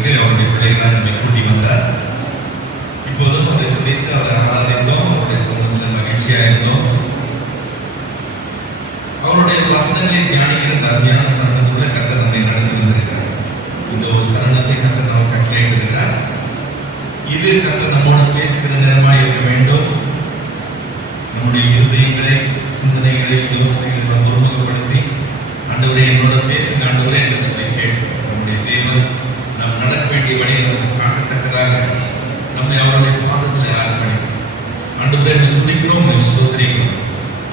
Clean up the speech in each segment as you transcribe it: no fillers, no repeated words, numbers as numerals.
செய்வதற்கு அவருடைய பிள்ளைகளால் நம்மை கூட்டி வந்தார். இப்போதும் அவரை துதித்து அவரை ஆராதித்தோம். அவருடைய சமூகத்தில் மகிழ்ச்சியாக இருந்தோம். அவருடைய வசனங்களை தியானிக்கிற அருமையான தருணத்துக்குள்ள கர்த்தர் நம்மை நடத்தி வந்திருக்கிறார். இந்த ஒரு தருணத்தை கர்த்தர் நமக்கு கட்டளையிட்டிருக்கிறார். இது கர்த்தர் நம்மோடு பேசுகிற நேரமாக இருக்க வேண்டும். நம்முடைய இருதயங்களை, சிந்தனைகளை, யோசனைகளை நாம் ஒருமுகப்படுத்தி ஆண்டவரே என்னோட பேசுங்க ஆண்டவரே என்று சொல்லி கேட்போம். நம்முடைய தேவன் நாம் நடக்க வேண்டிய வழியை நமக்கு காட்டத்தக்கதாக நம்மை அவருடைய பாதத்தில் ஆரம்பிக்கும். ஆண்டவரே துதிக்கிறோம், ஸ்தோத்திரிக்கிறோம்.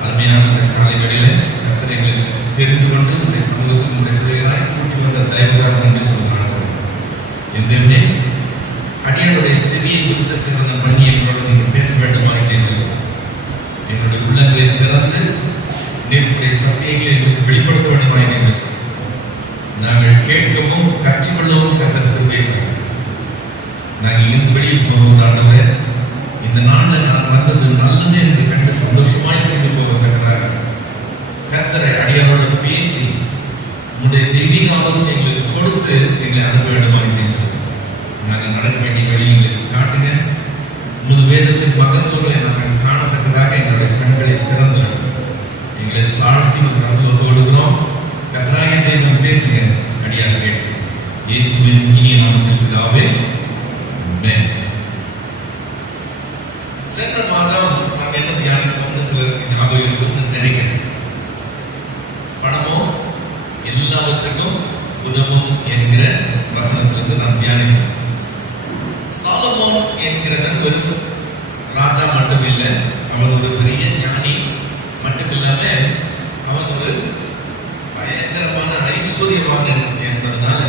அருமையான இந்த காலை வேளையில கர்த்தர் எங்களுக்கு தெரிந்து கொண்டு நம்முடைய சமூகத்தில் நம்முடைய பிள்ளைகளாய் கூட்டி வந்த தயவுக்காக நன்றி சொல்கிறார்கள். எந்தே அடியனுடைய செவியை குறித்த சிறந்த பண்ணி எங்களோடு நீங்கள் பேச வேண்டுமா என்று என்னுடைய உள்ளங்களை திறந்து நீருடைய சத்தியங்களை எங்களுக்கு வெளிப்படுத்த வேண்டுமா என்று நாங்கள் கேட்கவும் கற்றுக்கொள்ளவும் கற்றுக்கொள்ள நாங்கள் இங்கிருந்து வெளியில் போவோம். ஆண்டவரே இந்த நாளில் நான் வந்தது நல்லது என்று கண்டு சந்தோஷமாய் கொண்டு போக கற்றார். கர்த்தரை அடியாரோடு பேசி உங்களுடைய தெய்வீக ஆலோசனை எங்களுக்கு கொடுத்து எங்களை அனுப்ப வேண்டுமா என்று நாங்கள் நடக்க வேண்டிய வழிகளை காட்டுங்க. உமது வேதத்தின் மகத்துவங்களை நாங்கள் காணத்தக்கதாக எங்களுடைய கண்களை திறந்து எங்களை தாழ்த்தி நடந்து கொடுக்கிறோம். கர்த்தராகிய தேவன் பேசுங்க அடியார் கேட்டு இயேசுவின் இனிய நாமத்தில் பிதாவே ஆமென். சென்ற மாதம் நாம் என்ன தியானித்தோம்னு சிலருக்கு ஞாபகம் இருக்குன்னு நினைக்கிறேன். பணமோ எல்லாவற்றுக்கும் உதவும் என்கிற வசனத்திலிருந்து நாம் தியானித்தோம். சாலமோன் என்கிறவன் ஒரு ராஜா மட்டும் இல்லை, அவன் ஒரு பெரிய ஞானி மட்டும் இல்லாம அவன் ஒரு பயங்கரமான ஐஸ்வர்யவான் என்பதனால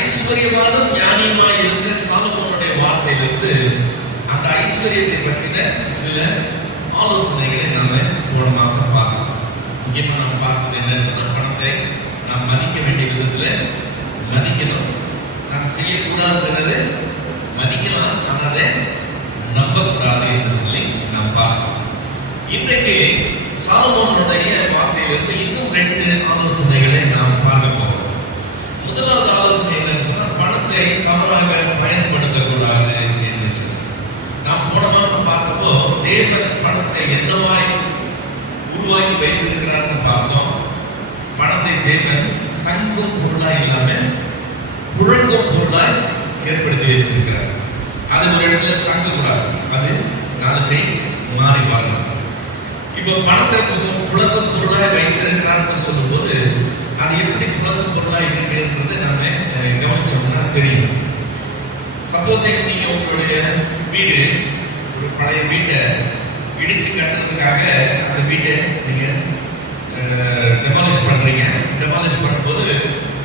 ஐஸ்வர்யவானும் ஞானியுமாய் இருந்த சாலமோனுடைய வார்த்தையிலிருந்து அந்த ஐஸ்வர்யத்தை பற்றின சில ஆலோசனைகளை நாம போன மாசம் பார்த்தோம். முக்கியமா நாம் பார்த்தது என்னன்னா, பணத்தை நாம் மதிக்க வேண்டிய விதத்துல மதிக்கணும். நாம் செய்யக்கூடாதுங்கிறது மதிக்கலாம், ஆனால் அதை நம்பக்கூடாது என்று சொல்லி நாம் பார்க்கிறோம். இன்றைக்கு சாலமோனுடைய வார்த்தையிலிருந்து இன்னும் 2 ஆலோசனைகளை நாம் பார்க்க போகிறோம். முதலாவது ஆலோசனை என்னன்னு சொன்னா, பணத்தை தவறாக பயன்படுத்தக்கூடாது என்று சொல்லி நாம் போன மாசம் பார்த்தப்போ தேவன் பணத்தை என்னவாய் உருவாக்கி வைத்திருக்கிறார்னு பார்த்தோம். பணத்தை தேவன் தங்கும் பொருளாய் இல்லாம புழங்கும் பொருளாய் ஏற்படுத்தி வச்சிருக்கிறார். அது ஒரு இடத்துல தங்கக்கூடாது, அது நாளைக்கு மாறி வரலாம். இப்போ பணத்தை புழங்கும் பொருளாய் வைத்திருக்கிறார்னு சொல்லும் போது அது எப்படி புழங்கும் பொருளாய் இருக்குன்றது நாம கவனிச்சோம்னா தெரியும். சப்போஸ் நீங்க உங்களுடைய வீடு ஒரு பழைய வீட்டை இடிச்சு கட்டுறதுக்காக அந்த வீட்டை நீங்க டெமாலிஷ் பண்றீங்க. டெமாலிஷ் பண்ணும்போது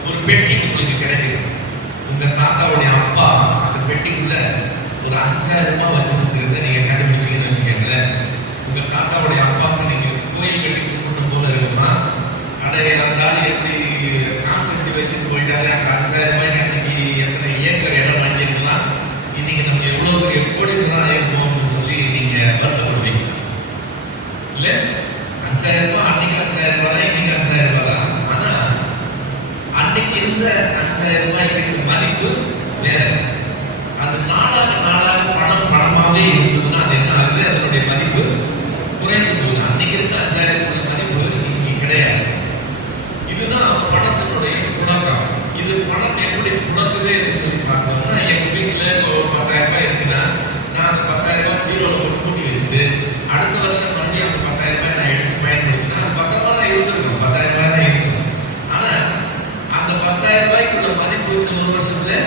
ஒரு பெட்டி உங்களுக்கு கிடைக்குது. உங்க தாத்தாவுடைய அப்பா அந்த பெட்டிக்குள்ள ஒரு 5000 ரூபாய் வச்சிருக்கிறத நீங்க கண்டுபிடிச்சீங்கன்னு வச்சுக்கோங்களேன். உங்க தாத்தாவுடைய அப்பாவுக்கு நீங்க கோயில் கட்டி கூட்டம் போல இருக்குமா, அடையாளம் எப்படி காசு எப்படி வச்சுட்டு போயிட்டாரு, அந்த 5000 ரூபாய்க்கு அன்னைக்கு எத்தனை ஏக்கர் இடம் வாங்கிருக்கலாம், இன்னைக்கு நம்ம எவ்வளவு பெரிய கோடீஸ்வரனா இருப்போம்னு சொல்லி நீங்க வருத்தப்படுவீங்க இல்ல? 5000 ரூபாய் அன்னைக்கு 5000 ரூபாய் தான், இன்னைக்கு 5000 ரூபாய் தான். ஆனா அன்னைக்கு இருந்த 5000 ரூபாய்க்கு மதிப்பு வேற. அது நாளாக நாளாக பணமாவே இருந்ததுன்னா அது என்ன ஆகுது, அதனுடைய மதிப்பு குறைந்து போகுது. அன்னைக்கு இருந்த 5000 மதிப்பு இன்னைக்கு கிடையாது. இதுதான் பணத்தினுடைய புழக்கம். இது பணம் எப்படி புழக்குது என்று சொல்லி பார்த்தோம்னா, எங்க வீட்டுல ஒரு 10,000 ரூபாய் இருக்குன்னா நான் அந்த 10,000 ரூபாய் பீரோல போட்டு கூட்டி வச்சுட்டு அடுத்த வருஷம் பண்ணி அந்த 10,000 ரூபாய் நான் எடுத்து பயன்படுத்தினா அது 10,000 தான் இருந்திருக்கும், 10,000 ரூபாய் தான் இருக்கும். ஆனா அந்த 10,000 ரூபாய்க்குள்ள மதிப்பு இந்த ஒரு வருஷத்துல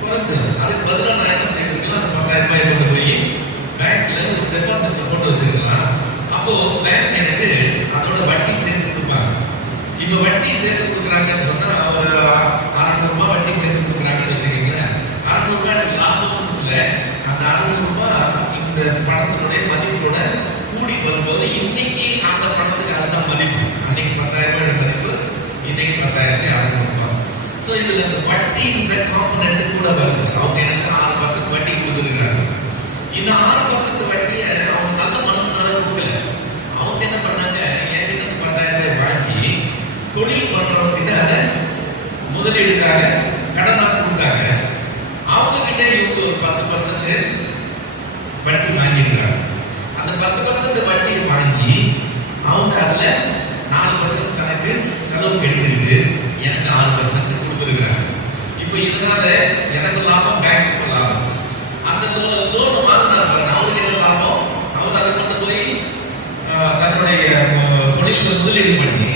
குறைஞ்சிடும். அதுக்கு பதிலாக நான் என்ன செய்யறதுக்கலாம், அந்த 10,000 ரூபாய் கொண்டு போய் பேங்க்ல ஒரு டெபாசிட்ல போட்டு வச்சிருக்கலாம். அப்போ பேங்க் எனக்கு அதோட வட்டி சேர்த்து கொடுப்பாங்க. இப்ப வட்டி சேர்த்து கொடுக்குறாங்கன்னு சொன்னா ஒரு 600 ரூபாய் வட்டி சேர்த்து கொடுக்குறாங்கன்னு வச்சுக்கீங்களேன். 600 ரூபாய் லாபமும் இல்லை. அந்த 600 ரூபாய் இந்த பணத்தினுடைய மதிப்போட கூடி வரும்போது இன்னைக்கு அந்த பணத்துக்கு அதுதான் மதிப்பு. அன்னைக்கு 10,000 ரூபாய் மதிப்பு, இன்னைக்கு 10,600 ரூபாய். ஸோ இதுல வட்டி இந்த காம்பனண்ட் கூட வருது. அவங்க எனக்கு 6% வட்டி கொடுத்துருக்காங்க. இந்த 6% வட்டியை அவங்க நல்ல மனசுனால கொடுக்கல. அவங்க என்ன பண்ணாங்க, என்கிட்ட 10,000 ரூபாய் வாங்கி தொழில் பண்றோம் அப்படின்னா அதை முதலீடுக்காக கடனாக அவங்ககிட்ட இவங்க ஒரு 10% வட்டி வாங்கியிருக்காங்க. அந்த 10% வட்டி வாங்கி அவங்க அதுல 4% கணக்கு செலவுக்கு எடுத்துக்கிட்டு எனக்கு 6% கொடுத்துருக்காங்க. இப்போ இதனால எனக்கு லாபம், பேங்க்கு லாபம். அந்த லோன் வாங்கினாங்க, அவருக்கு என்ன லாபம்? அவர் அதை கொண்டு போய் தன்னுடைய தொழிலில் முதலீடு பண்ணி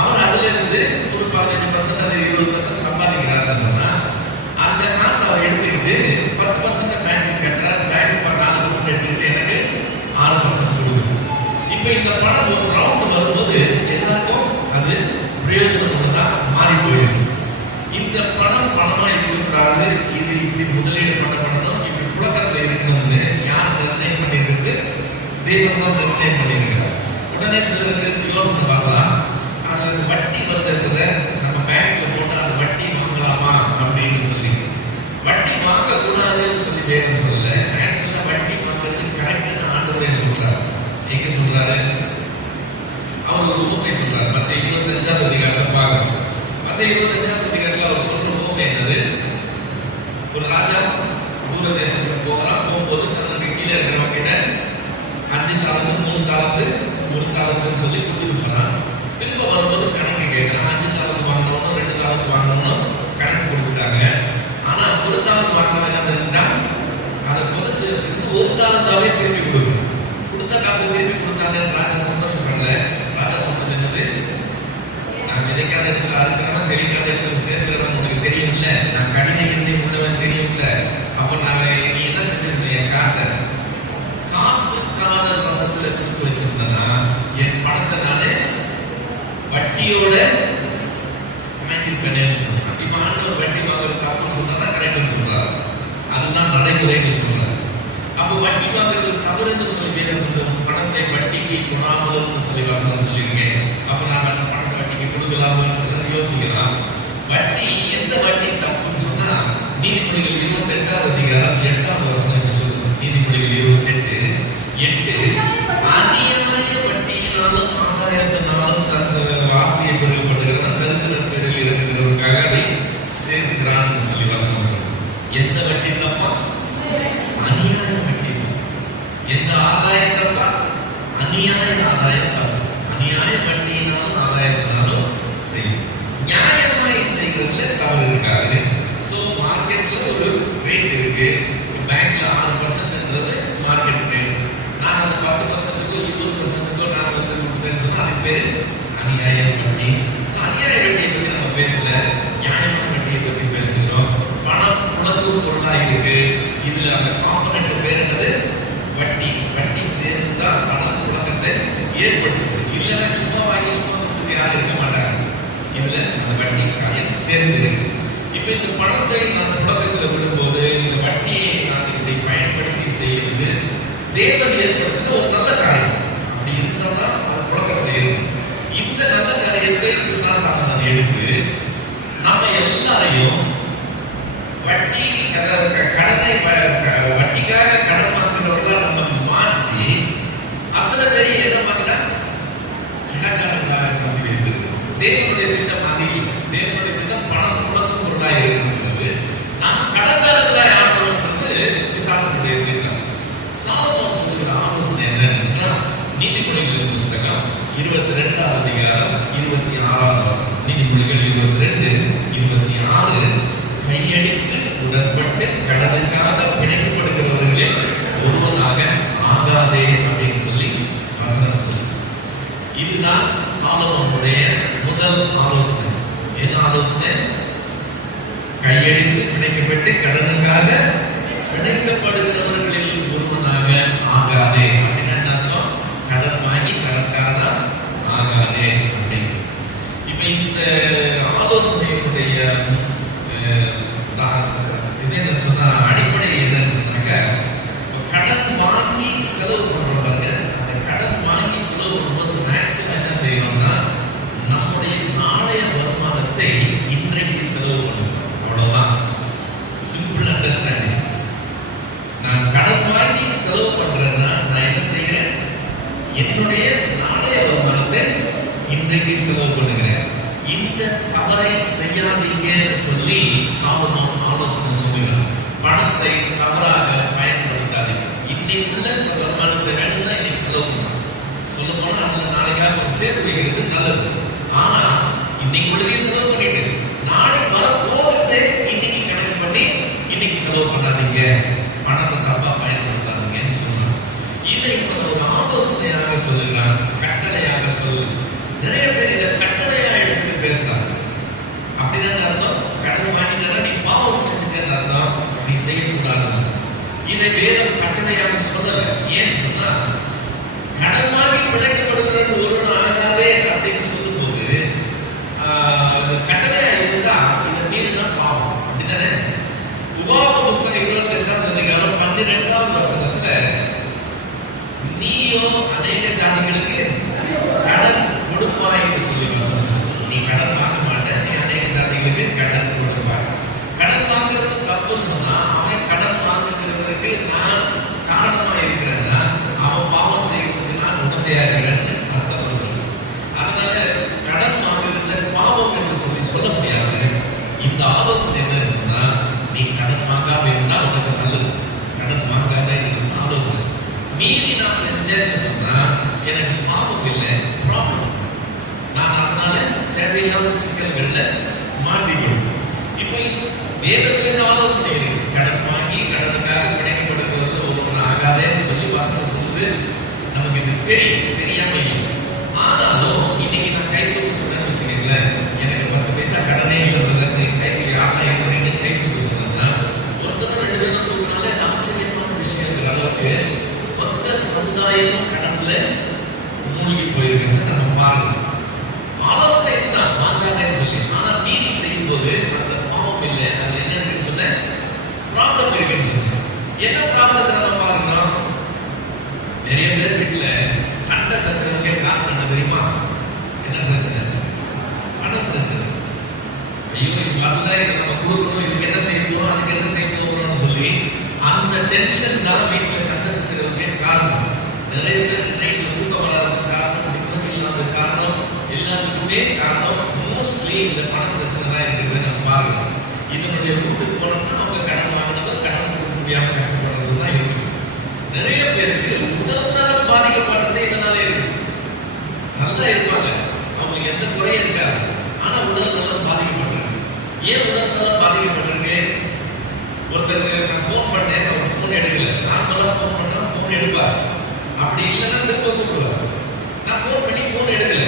அவர் அதுல இருந்து ஒரு 15% அது 20% சம்பாதிக்கிறாருன்னு சொன்னா அந்த காசை அவர் எடுத்துக்கிட்டு 10% பேங்க் கட்டுறாரு. பேங்க் 4% எடுத்துக்கிட்டு எனக்கு 6% கொடுக்குது. இப்போ இந்த பணம் ஒரு ரவுண்ட் வரும்போது எல்லாருக்கும் அது பிரயோஜனம் மாறி போயிடும். இந்த பணம் பணமா இருக்கக்கூடாது, இது இப்படி முதலீடு பண்ணப்படணும், இப்படி புழக்கத்தில் இருக்கணும்னு யார் நிர்ணயம் பண்ணிருக்கு? தெய்வம் தான் நிர்ணயம் பண்ணியிருக்கிறார். உடனே சிலருக்கு யோசனை பார்க்கலாம், அது வட்டி வந்திருக்கிற நம்ம பேங்க்ல போட்டு அந்த வட்டி வாங்கலாமா அப்படின்னு சொல்லி. வட்டி வாங்கக்கூடாதுன்னு சொல்லி வேணும் சொல்லல, ஆக்சுவலா வட்டி வாங்குறது கரெக்டான ஆண்டவரே சொல்றாரு. எங்க சொல்றாரு? அவர் ஒரு ஊமை சொல்றாரு. மற்ற 25ஆவது அதிகாரத்தில் பார்க்கணும். மற்ற 25ஆவது அதிகாரத்தில் அவர் சொல்ற ஊமை என்னது? ஒரு ராஜா தூர தேசத்துக்கு போகிறான். போகும்போது தன்னுடைய கீழே இருக்கிறவங்க கிட்ட 5 தாளந்து 3 தாளந்து 1 தாளந்துன்னு சொல்லி கொடுத்துட்டு போறான். திரும்ப வரும்போது கணக்கு கேட்கிறான். 5 தாளந்து வாங்கணும், 2 தாளந்து வாங்கணும் கணக்கு கொடுத்துட்டாங்க. ஆனா 1 தாளந்து வாங்கினவங்க இருந்தா அதை புதைச்சு 1 தாளந்தாவே திருப்பி கொடுக்கணும். கொடுத்த காசை திருப்பி கொடுத்தாங்கன்னு ராஜா சந்தோஷப்படல. ராஜா சொன்னது என்னது? நான் விதைக்காத இடத்துல அறுக்கிறவன், தெளிக்காத இடத்துல சேர்க்கிறவன் உனக்கு தெரியும் இல்ல, நான் கடின கிண்ணை உள்ளவன் தெரியும் இல்ல. அப்ப நீ என்ன செஞ்சிருந்த? என் காசுக்கான ரசத்துல கொடுத்து வச்சிருந்தேன்னா என் பணத்தை நானே வட்டியோட கணக்கிருப்பேன்னு சொல்றான். இப்ப ஆண்டவர் வட்டி வாங்குறது தப்புன்னு சொன்னா கரெக்ட்னு சொல்றாரு. அதுதான் நடைமுறைன்னு சொல்றாரு. அப்போ வட்டி வாங்குறது தவறுன்னு சொல்லி வேணும் சொல்லுவோம். பணத்தை வட்டிக்கு கொடாமல்னு சொல்லி வாங்கணும்னு சொல்லியிருக்கேன். அப்ப நான் பணத்தை வட்டிக்கு கொடுக்கலாம்னு சொல்லி யோசிக்கலாம். வட்டி எந்த வட்டி தப்புன்னு சொன்னா நீதிமொழிகள் 28ஆவது அதிகாரம் 8வது வசனம் சொல்லுவோம். நீதிமொழிகள் 28:8 அநியாய வட்டியினாலும் ஆதாயத்தினாலும் தனது ஆஸ்தியை பெருகப்படுகிறவன் தரித்திரன் பேரில் இறங்குகிறவருக்காக அதை சேர்க்கிறான்னு சொல்லி வசனம் சொல்லுவோம். எந்த வட்டி தப்பா? அநியாய வட்டி. எந்த ஆதாயம் தப்பா? அநியாய ஆதாயம் தப்பு. அநியாய வட்டியினாலும் ஆதாயத்தினாலும் செய்யும். நியாயமாய் செய்கிறதுல தவறு இருக்காது. ஸோ மார்க்கெட்ல ஒரு ரேட் இருக்கு. பேங்க்ல 6%ன்றது மார்க்கெட் ரேட். நான் அது 10%க்கோ 20%க்கோ நான் வந்து கொடுத்தேன்னு சொன்னா அது பேரு அநியாய வட்டி. அநியாய வட்டியை பத்தி நம்ம பேசல, நியாயமான வட்டியை பத்தி பேசுகிறோம். பணம் உணர்வு பொருளா இருக்கு. இதுல அந்த காம்பனண்ட் பேர் என்னது? வட்டி. வட்டி சேர்ந்துதான் பணம் புழக்கத்தை ஏற்படுத்துது. இல்லைன்னா சும்மா வாங்கி சும்மா கொடுத்து யாரும் இருக்க மாட்டாங்க. இதுல அந்த வட்டி காரியம் சேர்ந்து இருக்கு. இப்ப இந்த பணத்தை நான் புழக்கத்தில் விடும்போது இந்த வட்டியை நான் இப்படி பயன்படுத்தி செய்வது தேவன் ஏற்படுத்த ஒரு நல்ல காரியம். அப்படி இருந்தால்தான் அது புழக்கத்தில் இருக்கும். இந்த நல்ல காரியத்தை பிசாசானவன் எடுத்து நம்ம எல்லாரையும் வட்டி கடனை வட்டிக்காக கடன் வாங்குறவர்களா நம்ம மாற்றி அத்தனை பேரையும் என்ன பண்ணா கடன்காரர்களாக மாற்றி. தேவனுடைய திட்டம் அதில் தேவனுடைய திட்டம் பணம் புழக்கும் பொருளாக இருக்கிறது. நாம் கடன்காரர்களாக ஆகணும்ன்றது பிசாசனுடைய திட்டம். சாலமோன் சொல்லுகிற ஆலோசனை என்னன்னு சொன்னா நீதிமொழிகளின் புஸ்தகம் 22ஆவது அதிகாரம் 26வது வசனம். நீதிமொழிகள் 22:26 கையடித்து உடன்பட்டு கடனுக்காக பிணைக்கப்படுகிறவர்களே ஒருவனாக ஆகாதே அப்படின்னு சொல்லி வசனம் சொல்லு. இதுதான் சாலமோனுடைய முதல் ஆலோசனை. என்ன ஆலோசனை? கையடித்து பிணைக்கப்பட்டு கடனுக்காக பிணைக்கப்படுகிறவர்களில் ஒருவனாக ஆகாதே. அப்படின்னு அர்த்தம் கடன் வாங்கி கடன்காரனா ஆகாதே அப்படின்னு. இப்ப இந்த ஆலோசனையுடைய என்னன்னு சொன்னா அடிப்படை என்னன்னு சொன்னாங்க, கடன் வாங்கி செலவு பண்றவங்க அந்த கடன் வாங்கி செலவு பண்ணும்போது மேக்சிமம் என்ன செய்யணும்னா நம்முடைய நாளைய வருமானத்தை இன்றைக்கு செலவு பண்ணணும். அவ்வளவுதான். Simple understanding. நான் கடன் வாங்கி செலவு பண்றேன்னா நான் என்ன செய்யறேன்? என்னுடைய நாளைய வருமானத்தை இன்றைக்கு செலவு பண்ணுகிறேன். இந்த தவறை செய்யாதீங்க சொல்லி சாலமோன் ஆலோசனை சொல்லுகிறார். பணத்தை தவறாக பயன்படுத்தாதீங்க. இன்னைக்குள்ள வருமானத்தை வேணும்னா இன்னைக்கு செலவு பண்ணலாம். சொல்ல போனா அதுல நாளைக்காக ஒரு சேர்த்து வைக்கிறது நல்லது. ஆனா இன்னைக்கு உள்ளதே செலவு பண்ணிட்டு நாளைக்கு வர போகிறதே இன்னைக்கு கணக்கு பண்ணி இன்னைக்கு செலவு பண்ணாதீங்க, பணத்தை தப்பா பயன்படுத்தாதீங்கன்னு சொன்னாங்க. இதை ஒரு ஆலோசனையாக சொல்லுகிறான், கட்டளையாக சொல்லு. நிறைய பேர் இதை கட்டளையா எடுத்து பேசுறாங்க. அப்படிதான் அர்த்தம், கடன் வாங்கினா நீ பாவம் செஞ்சுட்டேன்னு அர்த்தம், நீ செய்யக்கூடாது. இதை வேதம் கட்டளையாக சொல்லல. ஏன்னு சொன்னா கடன் வாங்கி பிழைக்கப்படுகிறது ஒரு ஆகாதே அப்படின்னு சொல்லும் போது கட்டளையா இருந்தா இதை மீறினா பாவம். அப்படித்தானே? உபாகம புஸ்தகம் 28ஆம் அதிகாரம் 12ஆம் வசனத்துல நீயோ அநேக ஜாதிகளுக்கு கடன் கொடுப்பாய் என்று சொல்லி நீ கடன் வாங்க மாட்ட, நீ அநேக ஜாதிகளுக்கு கடன் கொடுப்பாய். கடன் வாங்குறது தப்புன்னு சொன்னா அவன் கடன் வாங்குறதுக்கு நான் காரணமா இருக்கிறேன்னா அவன் பாவம் செய்யறதுக்கு நான் உடந்தையா இருக்கிறேன்னு அர்த்தம் பண்ணுறது. அதனால கடன் வாங்குறது பாவம் என்று சொல்லி சொல்ல முடியாது. இந்த ஆலோசனை என்னன்னு சொன்னா நீ கடன் வாங்காம இருந்தா உனக்கு நல்லது. கடன் வாங்காம இருக்கிறது ஆலோசனை. மீறி நான் செஞ்சேன்னு சொன்னா எனக்கு பாவம் இல்லை, ப்ராப்ளம். நான் அதனால தேவையில்லாத சிக்கல்கள்ல மாட்டிக்கிறோம். இப்போ வேதத்துல ஆலோசனை இருக்கு. கடன் வாங்கி கடனுக்காக பிணைக்கப்படுகிறது ஒவ்வொரு ஆகாதேன்னு சொல்லி வசனம் சொல்லுது. நமக்கு இது தெரியும், தெரியாம இல்லை. ஆனாலும் இன்னைக்கு நான் கை தூக்க சொல்றேன்னு வச்சுக்கீங்களேன், எனக்கு 10 பைசா கடனே இல்லைன்றதை கைக்கு யாரெல்லாம் இருக்கிறீங்க கை தூக்க சொன்னா ஒருத்தர் 2 பேரும் தூக்கினாலே ஆச்சரியமான விஷயங்கள் அளவுக்கு மொத்த சமுதாயமும் கடன்ல மூழ்கி போயிருக்கிறது நம்ம பாருங்க. ஆலோசனை தான் வாங்காதேன்னு சொல்லி, ஆனா நீதி செய்யும் போது அந்த பாவம் இல்லை. அது என்னன்னு சொன்ன ப்ராப்ளம் இருக்குன்னு சொல்லி என்ன ப்ராப்ளத்தை நம்ம பாருக்கிறோம்? நிறைய பேர் வீட்டுல சண்டை சச்சரவுக்கே காரணம் என்ன தெரியுமா? என்ன பிரச்சனை? பணம் பிரச்சனை. ஐயோ இது வரல, இதை நம்ம கொடுக்கணும், இதுக்கு என்ன செய்ய போறோம், அதுக்கு என்ன செய்ய போறோம்னு சொல்லி அந்த டென்ஷன் தான் வீட்டுல சண்டை சச்சரவுக்கே காரணம். நிறைய பேர் நைட்ல தூக்கம் வராததுக்கு காரணம், நிம்மதி இல்லாத காரணம், எல்லாத்துக்குமே காரணம் மோஸ்ட்லி இந்த பண பிரச்சனை தான் இருக்கிறது. நம்ம பாருங்க, இதனுடைய ரூட்டுக்கு போனோம்னா அவங்க கடன் வாங்கினது, கடன் கொடுக்க முடியாம கஷ்டப்படுறது தான் இருக்கு. நிறைய பேருக்கு உடல்நலம் பாதிக்கப்படுறதே இதனால இருக்கு. நல்லா இருப்பாங்க, அவங்களுக்கு எந்த குறையும் இருக்காது, ஆனா உடல் நலம் பாதிக்கப்பட்டிருக்கு. ஏன் உடல் நலம் பாதிக்கப்பட்டிருக்கு? ஒருத்தருக்கு நான் ஃபோன் பண்ணேன், அவர் ஃபோன் எடுக்கல. நார்மலா ஃபோன் பண்ணா ஃபோன் எடுப்பார். அப்படி இல்லைன்னா திரும்ப கூப்பிடுவார். நான் ஃபோன் பண்ணி ஃபோன் எடுக்கல.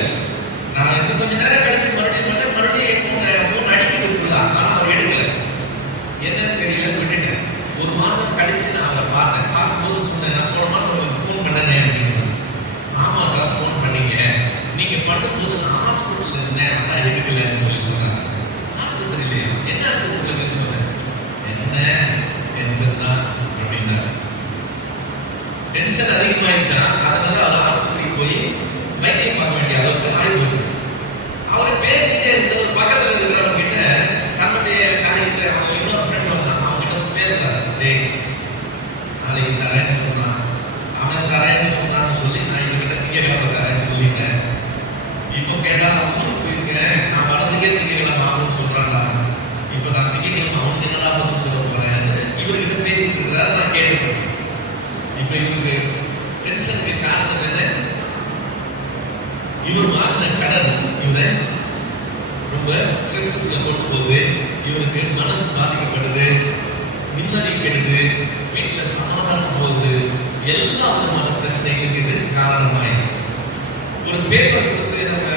நான் இன்னும் கொஞ்ச நேரம் கழிச்சு மறுபடியும் ஃபோன் அடிக்கிறது, ஆனா அவர் எடுக்கல. என்னன்னு தெரியல, விட்டுட்டேன். 1 மாசம் கழிச்சு நான் அவரை பார்த்தேன். பார்க்கும்போது சொன்னேன், நான் போன மாசம் உங்களுக்கு ஃபோன் பண்ணேன் அப்படின்னு. ஆமா சார் ஃபோன் பண்ணீங்க, நீங்க பண்ணும்போது நான் ஹாஸ்பிட்டல் இருந்தேன், அதான் எடுக்கலன்னு சொல்லி சொன்னாங்க. ஹாஸ்பிட்டல் இல்லையா? என்ன ஹாஸ்பிட்டல் சொன்னேன்? என்ன டென்ஷன் தான் அப்படின்னாரு. டென்ஷன் அதிகமாயிடுச்சா, அதனால அவர் ஆஸ்பத்திரிக்கு போய் வைத்தியம் பார்க்க வேண்டிய அளவுக்கு ஆகி போச்சு. அவர் பேசிட்டே இருந்த ஒரு பக்கத்தில் இருக்கிறவங்க கிட்ட தன்னுடைய காரியத்தை அவங்க இன்னொரு ஃப்ரெண்ட் வந்தான், அவங்க கிட்ட பேசுறாரு. டேய் நாளைக்கு தரேன்னு சொன்னான், அவன் தரேன்னு சொன்னான்னு சொல்லி நான் இவங்கிட்ட திங்கக்கிழமை தரேன்னு சொல்லிட்டேன். இப்போ கேட்டா நான் ஊருக்கு போயிருக்கேன், நான் வரதுக்கே திங்கக்கிழமை ஆகும்னு சொல்றான்டா. இப்போ நான் திங்கக்கிழமை அவனுக்கு என்னடா ஆகும்னு சொல்ல போறேன். இவர்கிட்ட பேசிட்டு இருக்கிறாரு, நான் கேட்டுக்கிறேன். இப்ப இவருக்கு டென்ஷனுக்கு காரணம் என்ன? இவர் வாங்கின கடன் இவரை ரொம்ப ஸ்ட்ரெஸ்ல கொண்டு போகுது. இவருக்கு மனசு பாதிக்கப்படுது, நிம்மதி கெடுது, வீட்டுல சமாதானம் போகுது, எல்லா விதமான பிரச்சனைகளுக்கு இது காரணமாயிடும். ஒரு பேப்பர் கொடுத்து நம்ம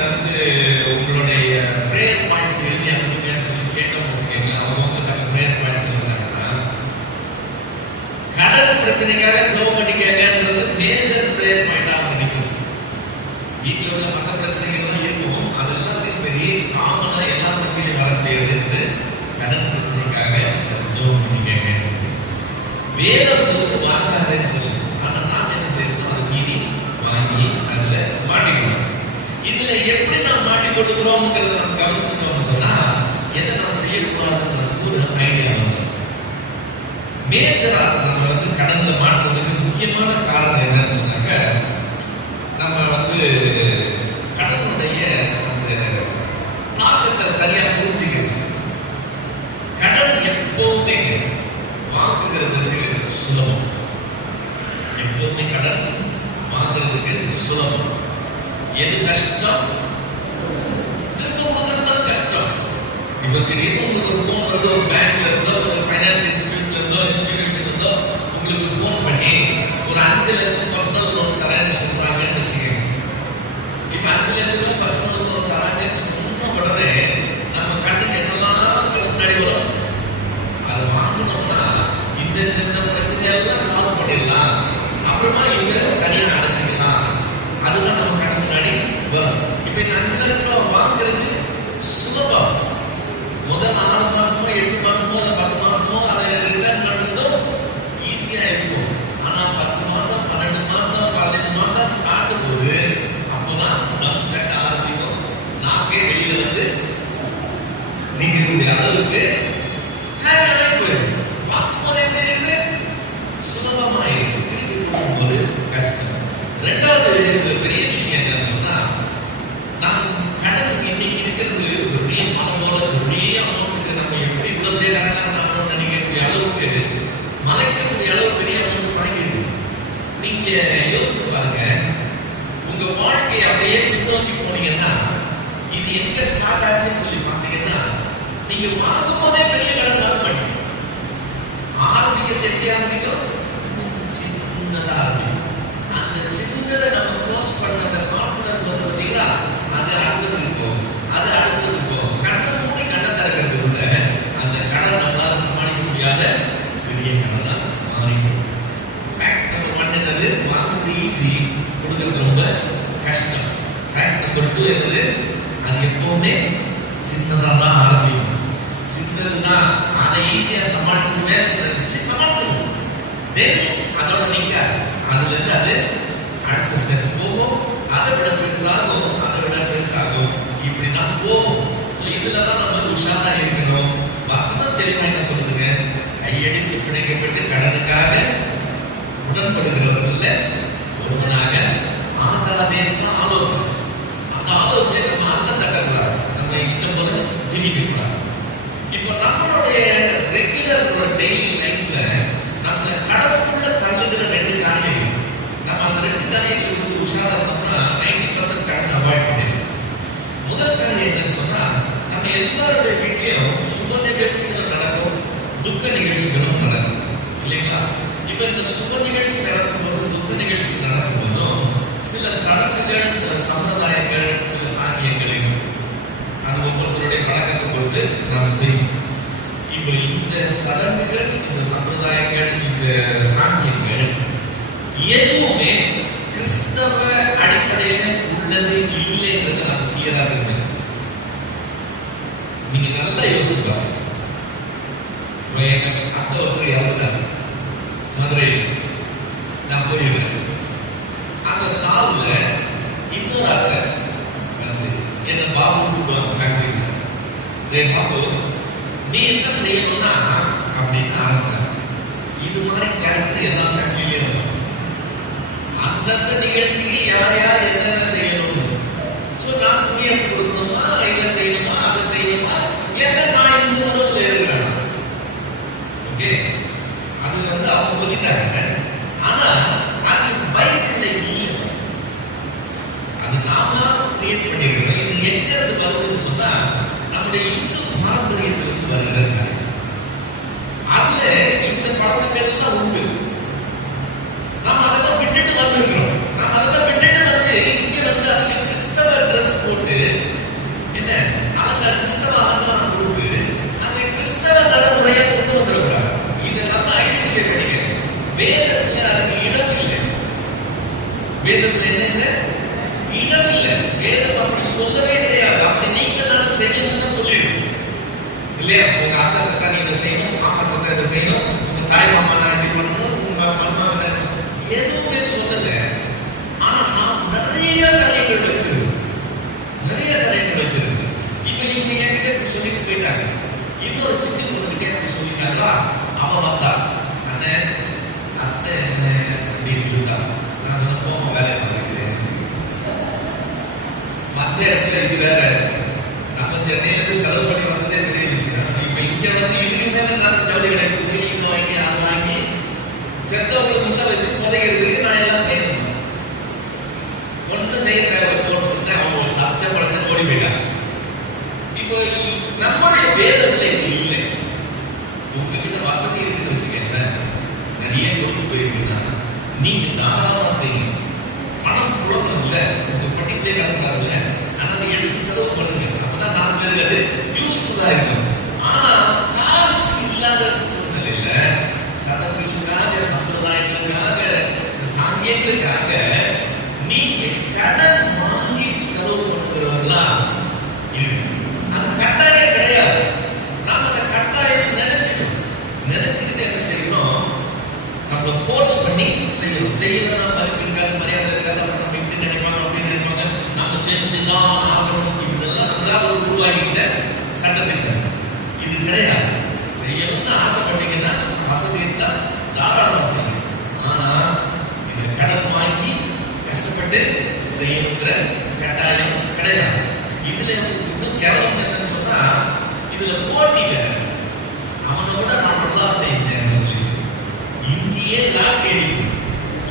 உங்களுடைய பிரேயர் பாயிண்ட்ஸ் எழுதி அனுப்புங்கன்னு சொல்லி கேட்டோம் வச்சுக்கீங்களா, அவங்க பிரேயர் பாயிண்ட்ஸ் எழுதுனாங்கன்னா கடன் பிரச்சனைக்காக ஜெபம் பண்ணி கேட்கறது மேஜர் பிரேயர் பாயிண்டா நினைக்கும். வீட்டில் உள்ள மற்ற பிரச்சனைகள்லாம் இருக்கும், அதெல்லாம் பெரிய காமனா எல்லாத்துக்குமே வரக்கூடியது கடன் பிரச்சனைக்காக ஜெபம் பண்ணி கேட்க. வேதம் சொல்லுது வாங்காதேன்னு சொல்லுது, ஆனா நாம் என்ன செய்யணும்? அதை மீறி வாங்கி அதுல மாட்டிக்கிறோம். இதுல எப்படி நாம் மாட்டிக்கொள்ளுகிறோம்ங்கிறத நம்ம கவனிச்சுட்டோம்னு சொன்னா எதை நாம் செய்யக்கூடாதுன்னு ஒரு ஐடியா வரும். மேஜரா நம்ம கடன்ல மாற்றுறதுக்கு முக்கியமான காரணம் என்னன்னு சொன்னாக்க, நம்ம கடனுடைய அந்த தாக்கத்தை சரியா புரிஞ்சுக்கணும். கடன் எப்பவுமே சுலபம். எது கஷ்டம்? திரும்ப கொடுக்கறது கஷ்டம். இப்ப திடீர்னு உங்களுக்கு போன் வந்து ஒரு பேங்க்ல இருந்தோ ஒரு ஃபைனான்சியல் இன்ஸ்டிடியூஷன்ல இருந்தோ உங்களுக்கு போன் பண்ணி ஒரு 5 லட்சம் பர்சனல் லோன் தரேன்னு சொல்றாங்கன்னு வச்சுக்கோங்க. இப்ப 5 லட்சம் ரூபாய் பர்சனல் லோன் தராங்கன்னு சொன்ன உடனே நம்ம கண்ணுக்கு என்னெல்லாம் முன்னாடி வரும்? அதை வாங்கினோம்னா இந்த பிரச்சனையெல்லாம் சால்வ் பண்ணிடலாம், அப்புறமா இங்க தனியாக அடைச்சிக்கலாம், அதுதான் நம்ம கண்ணு முன்னாடி வரும். இப்ப இந்த 5 லட்சம் ரூபாய் வாங்குறது சுலபம். முதல் 6 மாசமோ 8 மாசமோ 10 மாசமோ அதை ரிட்டர்ன் பண்றதும் ஈஸியா இருக்கும். ஆனா 10 மாசம் 12 மாசம் 15 மாசம் காட்டும் போது அப்போதான் தம் கட்ட ஆரம்பிக்கும். நாக்கே வெளியில வந்து நீக்கக்கூடிய அளவுக்கு பார்க்கும்போதே தெரியுது சுலபமாயிருக்கு. திருப்பி கொடுக்கும்போது கஷ்டம். ரெண்டாவது பெரிய விஷயம் என்னன்னு சொன்னா, நாம் கடன் இன்னைக்கு இருக்கிறது பெரிய மனதோட பெரிய அமௌண்ட் நம்ம எப்படி இவ்வளவு கடன் நினைக்கக்கூடிய அளவுக்கு மலைக்கக்கூடிய அளவு பெரிய அமௌண்ட் வாங்கிடுது. நீங்க யோசிச்சு பாருங்க, உங்க வாழ்க்கையை அப்படியே பின்னோக்கி போனீங்கன்னா இது எங்க ஸ்டார்ட் ஆச்சுன்னு சொல்லி பார்த்தீங்கன்னா, நீங்க வாங்கும் போதே பெரிய கடன் ஆரம்பிக்கும். ஆரம்பிக்கிறது எப்படி ஆரம்பிக்கும்? சின்னதா ஆரம்பிக்கும். அந்த சின்னதை நம்ம க்ளோஸ் பண்ண கான்ஃபிடன்ஸ் வந்து பார்த்தீங்களா, அது அடுத்தது இருக்கும், அது அடுத்தது இருக்கும். கண்ணை மூடி கண்ணை திறக்கிறது கூட அந்த கடன் நம்மளால சமாளிக்க முடியாத பெரிய கடனா மாறிடும். ஃபேக்ட் நம்பர் 1 என்னது? வாங்குறது ஈஸி, கொடுக்கறது ரொம்ப கஷ்டம். ஃபேக்ட் நம்பர் 2 என்னது? அது எப்பவுமே சின்னதாக தான் ஆரம்பிக்கும். சின்னதுன்னா அதை ஈஸியா சமாளிச்சுடுவேன் நினைச்சு சமாளிச்சிடும். அதோட நிற்காது. அதுல இருந்து அது அடுத்த ஸ்டெப் போகும், அதை விட பெருசாகும், அதை விட பெருசாகும், இப்படிதான் போகும். ஸோ இதுலதான் நம்ம உஷாரா இருக்கணும். வசனம் தெளிவா என்ன சொல்லுதுங்க? கையெழுத்து பிணைக்கப்பட்டு கடனுக்காக உடன்படுகிறவர்கள ஒருவனாக ஆகாதே ஆலோசனை. அந்த ஆலோசனை நம்ம அல்ல தட்டக்கூடாது, நம்ம இஷ்டம் போல ஜீவிக்க கூடாது. இப்போ நம்மளுடைய ரெகுலர் டெய்லி லைஃப்ல நம்ம கடவுளுக்குள்ள தள்ளுகிற 2 காரியங்கள், நம்ம அந்த 2 காரியங்களுக்கு உஷாரா இருந்தோம்னா 90% கடன் அவாய்ட் பண்ணிடலாம். முதல் காரியம் என்னன்னு சொன்னா, நம்ம எல்லாருடைய வீட்லயும் சுப நிகழ்ச்சிகள் நடக்கும், துக்க நிகழ்ச்சிகளும் நடக்கும் இல்லைங்களா? இப்ப இந்த சுப நிகழ்ச்சி நடக்கும்போது துக்க நிகழ்ச்சி நடக்கும்போதும் சில சடங்குகள், சில சம்பிரதாயங்கள், சில சாங்கியங்கள், அது ஒவ்வொருத்தருடைய பழக்கத்தை பொறுத்து நாம செய்யும். இப்ப இந்த சடங்குகள், இந்த சம்பிரதாயங்கள், இந்த சாங்கியங்கள் எதுவுமே கிறிஸ்தவ அடிப்படையில உள்ளது இல்லைங்கிறது நம்ம கிளியரா இருக்கு. நீங்க நல்லா யோசிப்பாங்க. அத்தை ஒருத்தர் இறந்துட்டாங்க மதுரையில், நான் போயிருக்கேன். அந்த சாவுல இன்னொரு அத்தை வந்து என்ன பாபு கூப்பிடுவாங்க ஃபேமிலியில். பாபு நீ என்ன செய்யணும்னா அப்படின்னு ஆரம்பிச்சாங்க. இது மாதிரி கேரக்டர் எல்லா ஃபேமிலியிலும் இருக்கும். அந்தந்த நிகழ்ச்சிக்கு யார் யார் என்னென்ன செய்யணும், ஸோ நான் துணி எடுத்து கொடுக்கணுமா, இதை செய்யணுமா, அதை செய்யணுமா, எதை நான் இந்த உணவு இருக்கிறேன். ஓகே, அது வந்து அவங்க சொல்லிட்டாங்க. ஆனா அது பைபிள்ல இல்லை, அது நாம கிரியேட் பண்ணிருக்கோம். இது எங்க இருந்து வருதுன்னு சொன்னா நம்முடைய இந்து பாரம்பரியத்திலிருந்து வருகிறது. அதுல இந்த பழக்கங்கள் எல்லாம் உண்டு. நாம் அதெல்லாம் விட்டுட்டு வந்திருக்கிறோம். நாம் அதெல்லாம் விட்டுட்டு வந்து இங்க வந்து அதுக்கு கிறிஸ்தவ ட்ரெஸ் போட்டு என்ன அவங்க கிறிஸ்தவ அலங்காரம் கொடுத்து அந்த கிறிஸ்தவ நடைமுறையை கொண்டு வந்துடக்கூடாது. இதை நல்லா ஐடென்டிஃபை பண்ணிக்க. வேதத்துல அதுக்கு இடம் இல்லை. வேதத்துல என்ன இடம் இல்லை. வேதம் அப்படி சொல்லவே கிடையாது. அப்படி நீங்க நான் செய்யணும்னு சொல்லிருக்கு இல்லையா? உங்க அக்கா சத்தா நீ இதை செய்யணும், அம்மா சத்தா இதை செய்யணும், உங்க தாய் மாமா நான் இப்படி பண்ணணும், உங்க அம்மா எதுவுமே சொல்லல. ஆனா நான் நிறைய காரியங்கள் வச்சிருக்கு, நிறைய காரியங்கள் வச்சிருக்கு. இப்ப இவங்க என்கிட்ட இப்படி சொல்லிட்டு போயிட்டாங்க. இன்னொரு சித்தி பொண்ணுகிட்ட இப்படி சொல்லிட்டாங்களா, அவ வந்தா அண்ணன் அத்தை என்ன அப்படின்னு இருக்கா. நான் சொன்ன போக வேலை பார்த்துக்கிறேன். மற்ற இடத்துல இது வேற. நம்ம சென்னையிலிருந்து செலவு பண்ணி வந்ததே பெரிய விஷயம். இப்ப இங்க வந்து இதுக்கு மேல நான் ஜவுளி கிடையாது, இங்க வாங்கி அதை வாங்கி செத்தவங்களுக்கு முன்ன வச்சு புதைக்கிறதுக்கு நான் எல்லாம் செய்யணும். இப்போ நம்முடைய வேதத்துல இது இல்லை. உங்ககிட்ட வசதி இருக்குன்னு வச்சுக்கோங்க, நிறைய கொண்டு போயிருக்கீங்கன்னா நீங்க தாராளமா செய்யுங்க. பணம் புழக்கம் இல்லை, உங்க படித்தே கலந்தாருல்ல, ஆனா நீங்க எடுத்து செலவு பண்ணுங்க. அப்பதான் 4 பேருக்கு அது யூஸ்ஃபுல்லா இருக்கும். ஆனா காசு இல்லாத சூழ்நிலையில சடங்குகளுக்காக, சம்பிரதாயங்களுக்காக, சாங்கியங்களுக்காக நீங்க கடன் வாங்கி செலவு பண்ணுகிறவர்களா இருக்கு. அது கட்டாயம் கிடையாது. நாம அந்த கட்டாயம் நினைச்சுக்கிட்டு என்ன செய்யணும், நம்ம ஃபோர்ஸ் பண்ணி செய்யணும். செய்யணும் மதிப்பிருக்காது, மரியாதை இருக்காது, நம்ம இப்படி நினைப்பாங்க அப்படின்னு நினைப்பாங்க, நம்ம செஞ்சுதான் ஆகணும். இதெல்லாம் நம்மளால உருவாகிட்ட சட்டத்திட்டம் இது கிடையாது. செய்யணும்னு ஆசைப்பட்டீங்கன்னா வசதி இருந்தா தாராளமாக செய்யணும். ஆனா இது கடன் வாங்கி கஷ்டப்பட்டு செய்யணுங்கிற கட்டாயம் கிடையாது. இதுல இன்னும் கேவலம் என்னன்னு சொன்னா, இதுல போட்டிங்க அவனை விட நான் நல்லா செய்தேன் சொல்லி இங்கேயே லாக்கெடி,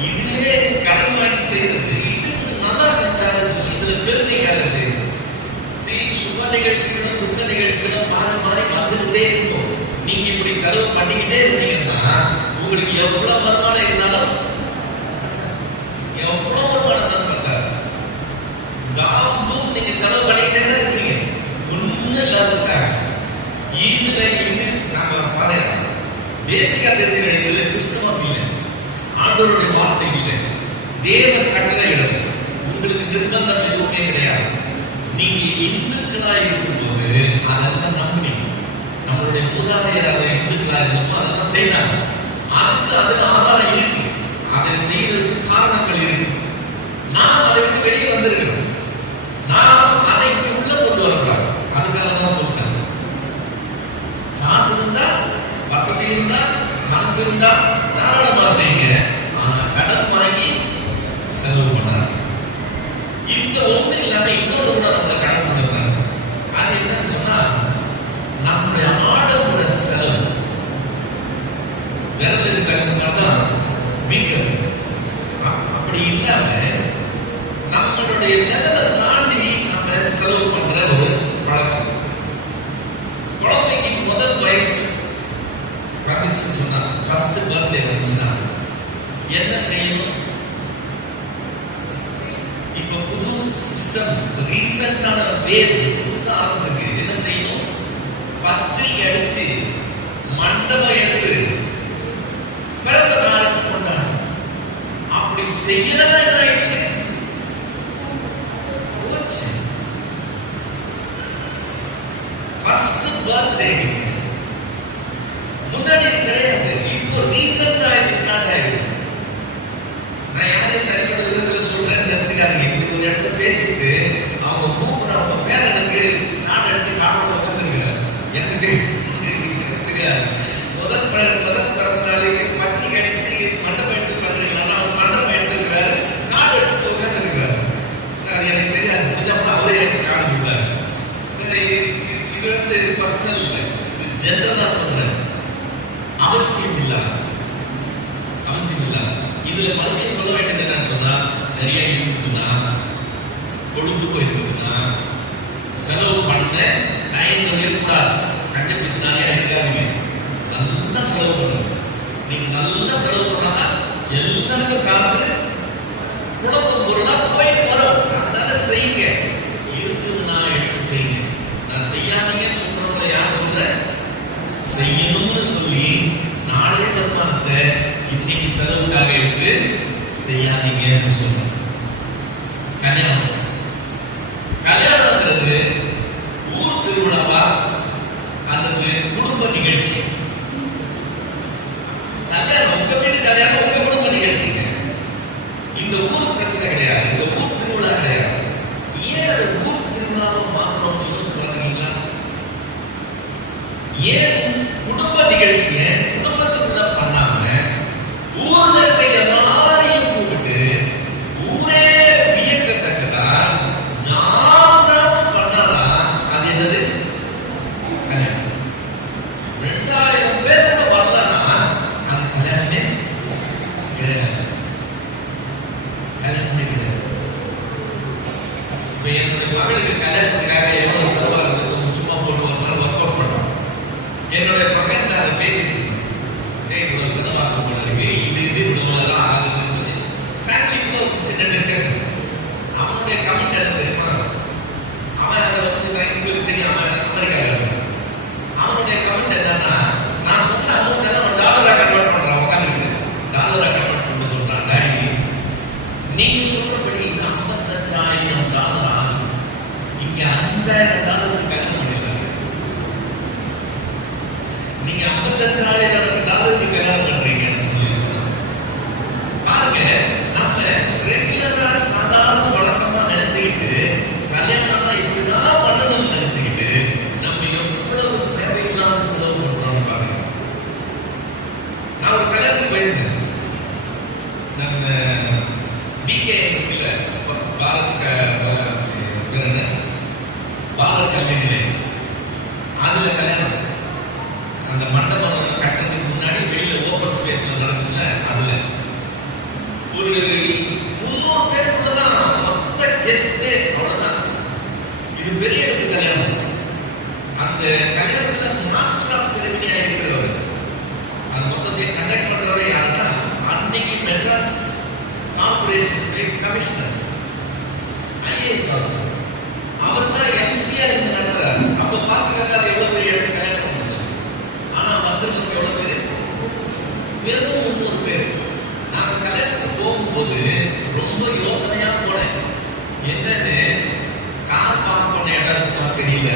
இதுவே கடன் வாங்கி செய்யறது, இதுக்கு நல்லா செஞ்சாருன்னு சொல்லி இதுல பெருமைக்காக செய்யறது. சரி, சுப நிகழ்ச்சிகளும் துக்க நிகழ்ச்சிகளும் மாறி மாறி வந்துகிட்டே இருக்கும். நீங்க இப்படி செலவு பண்ணிக்கிட்டே இருந்தீங்கன்னா உங்களுக்கு எவ்வளவு வருமானம் இருந்தாலும் எவ்வளவு வருமானம் பண்றாரு தாவும் நீங்க செலவு பண்ணிக்கிட்டே தான் இருக்கீங்க. ஒண்ணு இல்லாத இதுல இது நாங்க பாருங்க, பேசிக்கா தெரிஞ்சுக்கிற இதுல கிறிஸ்தவம் இல்லை, ஆண்டவருடைய வார்த்தை இல்லை, தேவ கட்டளை இல்லை, உங்களுக்கு நிர்பந்தம் எதுவுமே கிடையாது. நீங்க இந்துக்களா இருக்கும்போது அதெல்லாம் நம்புனீங்க. நம்மளுடைய மூதாதையர் அதை இந்துக்களா இருந்தப்போ அதெல்லாம் செய்யறாங்க. அதுக்கு அதுல ஆதாரம் இருக்கு, அதை செய்யறதுக்கு காரணங்கள் இருக்கு. நாம் அதை விட்டு வெளியே வந்திருக்கிறோம். நாம் அதை உள்ள கொண்டு வரக்கூடாது. அதுக்காக தான் சொல்றேன், காசு இருந்தா, வசதி இருந்தா, மனசு இருந்தா தாராளமா செய்யுங்க. ஆனா கடன் வாங்கி செலவு பண்ணாங்க. இந்த ஒண்ணு இல்லாம இன்னொரு கூட நம்ம கடன் பண்ணுறாங்க. அது என்னன்னு சொன்னா, நம்முடைய ஆடம்பர செலவு விரலுக்கு தகுந்தால்தான் மீட்கிறது. அப்படி இல்லாம நம்மளுடைய லெவலை தாண்டி நம்ம செலவு பண்ற ஒரு பழக்கம். குழந்தைக்கு முதல் வயசு வந்துச்சுன்னு சொன்னா, ஃபர்ஸ்ட் பர்த்டே வந்துச்சுன்னா என்ன செய்யணும்? இப்ப புது சிஸ்டம், ரீசெண்டான வேர் புதுசா ஆரம்பிச்சிருக்கு. என்ன செய்யணும்? பத்திரிகை அடிச்சு மண்டபம் எடுத்து பிறந்த நாளுக்கு கொண்டாடும். அப்படி செய்யறதா என்ன ஆயிடுச்சு? போச்சு. ஃபர்ஸ்ட் பர்த்டே முன்னாடி கிடையாது, இப்போ ரீசெண்டா இது ஸ்டார்ட் ஆயிருக்கு. நான் யாரையும் தனிப்பட்ட விதத்தில் சொல்றேன்னு நினைச்சுக்காதீங்க. இப்படி ஒரு இடத்துல பேசிட்டு அவங்க கூப்பிட அவங்க பேரனுக்கு நாடு அடிச்சு காணொலி உட்காந்துருக்கிறார். எனக்கு முதல் பிறந்த நாளைக்கு பத்திரிகை அடிச்சு மண்டபம் எடுத்து பண்றீங்கன்னா அவர் மண்டபம் எடுத்துருக்கிறாரு, காடு அடிச்சுட்டு உட்காந்துருக்கிறாரு. அது எனக்கு தெரியாது. கொஞ்சம் அவரே எனக்கு காடு கொடுத்தாரு. சரி, இது வந்து பர்சனல் இல்லை, இது ஜெனரலா சொல்றேன். அவசியம் இல்ல. இதுல மறுபடியும் சொல்ல வேண்டியது என்னன்னு சொன்னா, நிறைய இருக்குதுன்னா, கொழுந்து போயிருக்குதுன்னா, செலவு பண்ண நயங்கள் இருக்கக்கூடாது. கஞ்ச பிசினாரியா இருக்காதீங்க. நல்லா செலவு பண்ணணும். நீங்க நல்லா செலவு பண்ணாதான் எல்லாருக்கும் காசு குழப்பம் பொருளா போயிட்டு வரும். அதனால செய்யுங்க. இருக்குதுன்னா எடுத்து செய்யுங்க. நான் செய்யாதீங்கன்னு சொல்றவங்களை யார் சொல்ற? செய்யணும்னு சொல்லி நாளே வருமானத்தை இன்னைக்கு செலவுக்காக எடுத்து செய்யாதீங்கன்னு சொல்றோம். கல்யாணம்ங்கிறது ஊர் திருவிழாவா அல்லது குடும்ப நிகழ்ச்சி? கல்யாணம் உங்க வீட்டு கல்யாணம், உங்க குடும்ப நிகழ்ச்சிங்க. இந்த ஊர் பிரச்சனை கிடையாது, இந்த ஊர் திருவிழா கிடையாது. ஏன் அது ஊர் திருவிழாவை மாத்திரம் யோசிச்சு பாருங்களா? ஏன் குடும்ப நிகழ்ச்சியை குடும்பத்துக்குள்ள பண்ணாம ஊர்ல இருக்க எல்லாரையும் கூப்பிட்டு ஊரே வியக்கத்தக்கதா ஜாம் பண்ணாரா? அது என்னது? கல்யாணம். 2000 பேர் கூட வரலன்னா அது கல்யாணமே கிடையாது. கல்யாணமே கிடையாது. இப்ப என்னுடைய மகளுக்கு கல்யாணத்துக்காக எவ்வளவு செலவாகிறது சும்மா அதுல கல்யாணம். அந்த மண்டபம் கட்டுறதுக்கு முன்னாடி வெளியில ஓபன் ஸ்பேஸ்ல நடக்குதுல, அதுல ஒரு 300 பேர் கூட தான் மொத்த கெஸ்ட், அவ்வளவுதான். இது பெரிய ஒரு கல்யாணம். அந்த கல்யாணத்துல மாஸ்டர் ஆஃப் செரிமனியா இருக்கிறவர், அது மொத்தத்தை கண்டக்ட் பண்றவர் யாருன்னா அன்னைக்கு மெட்ராஸ் கார்பரேஷனுடைய கமிஷனர், ஐஏஎஸ் ஆஃபீஸர். அவர் தான் எம்சியா இருந்து நடத்துறாரு. அப்ப பாத்துக்காக அது எவ்வளவு பெரிய கல்யாணம் பண்ணுச்சு. ஆனா வந்திருக்கவங்க எவ்வளவு பேரு? வெறும் 300 பேர். நாங்க கல்யாணத்துக்கு போகும்போது ரொம்ப யோசனையா போனேன். என்னன்னு, கார் பார்க் பண்ண இடம் இருக்குமா தெரியல,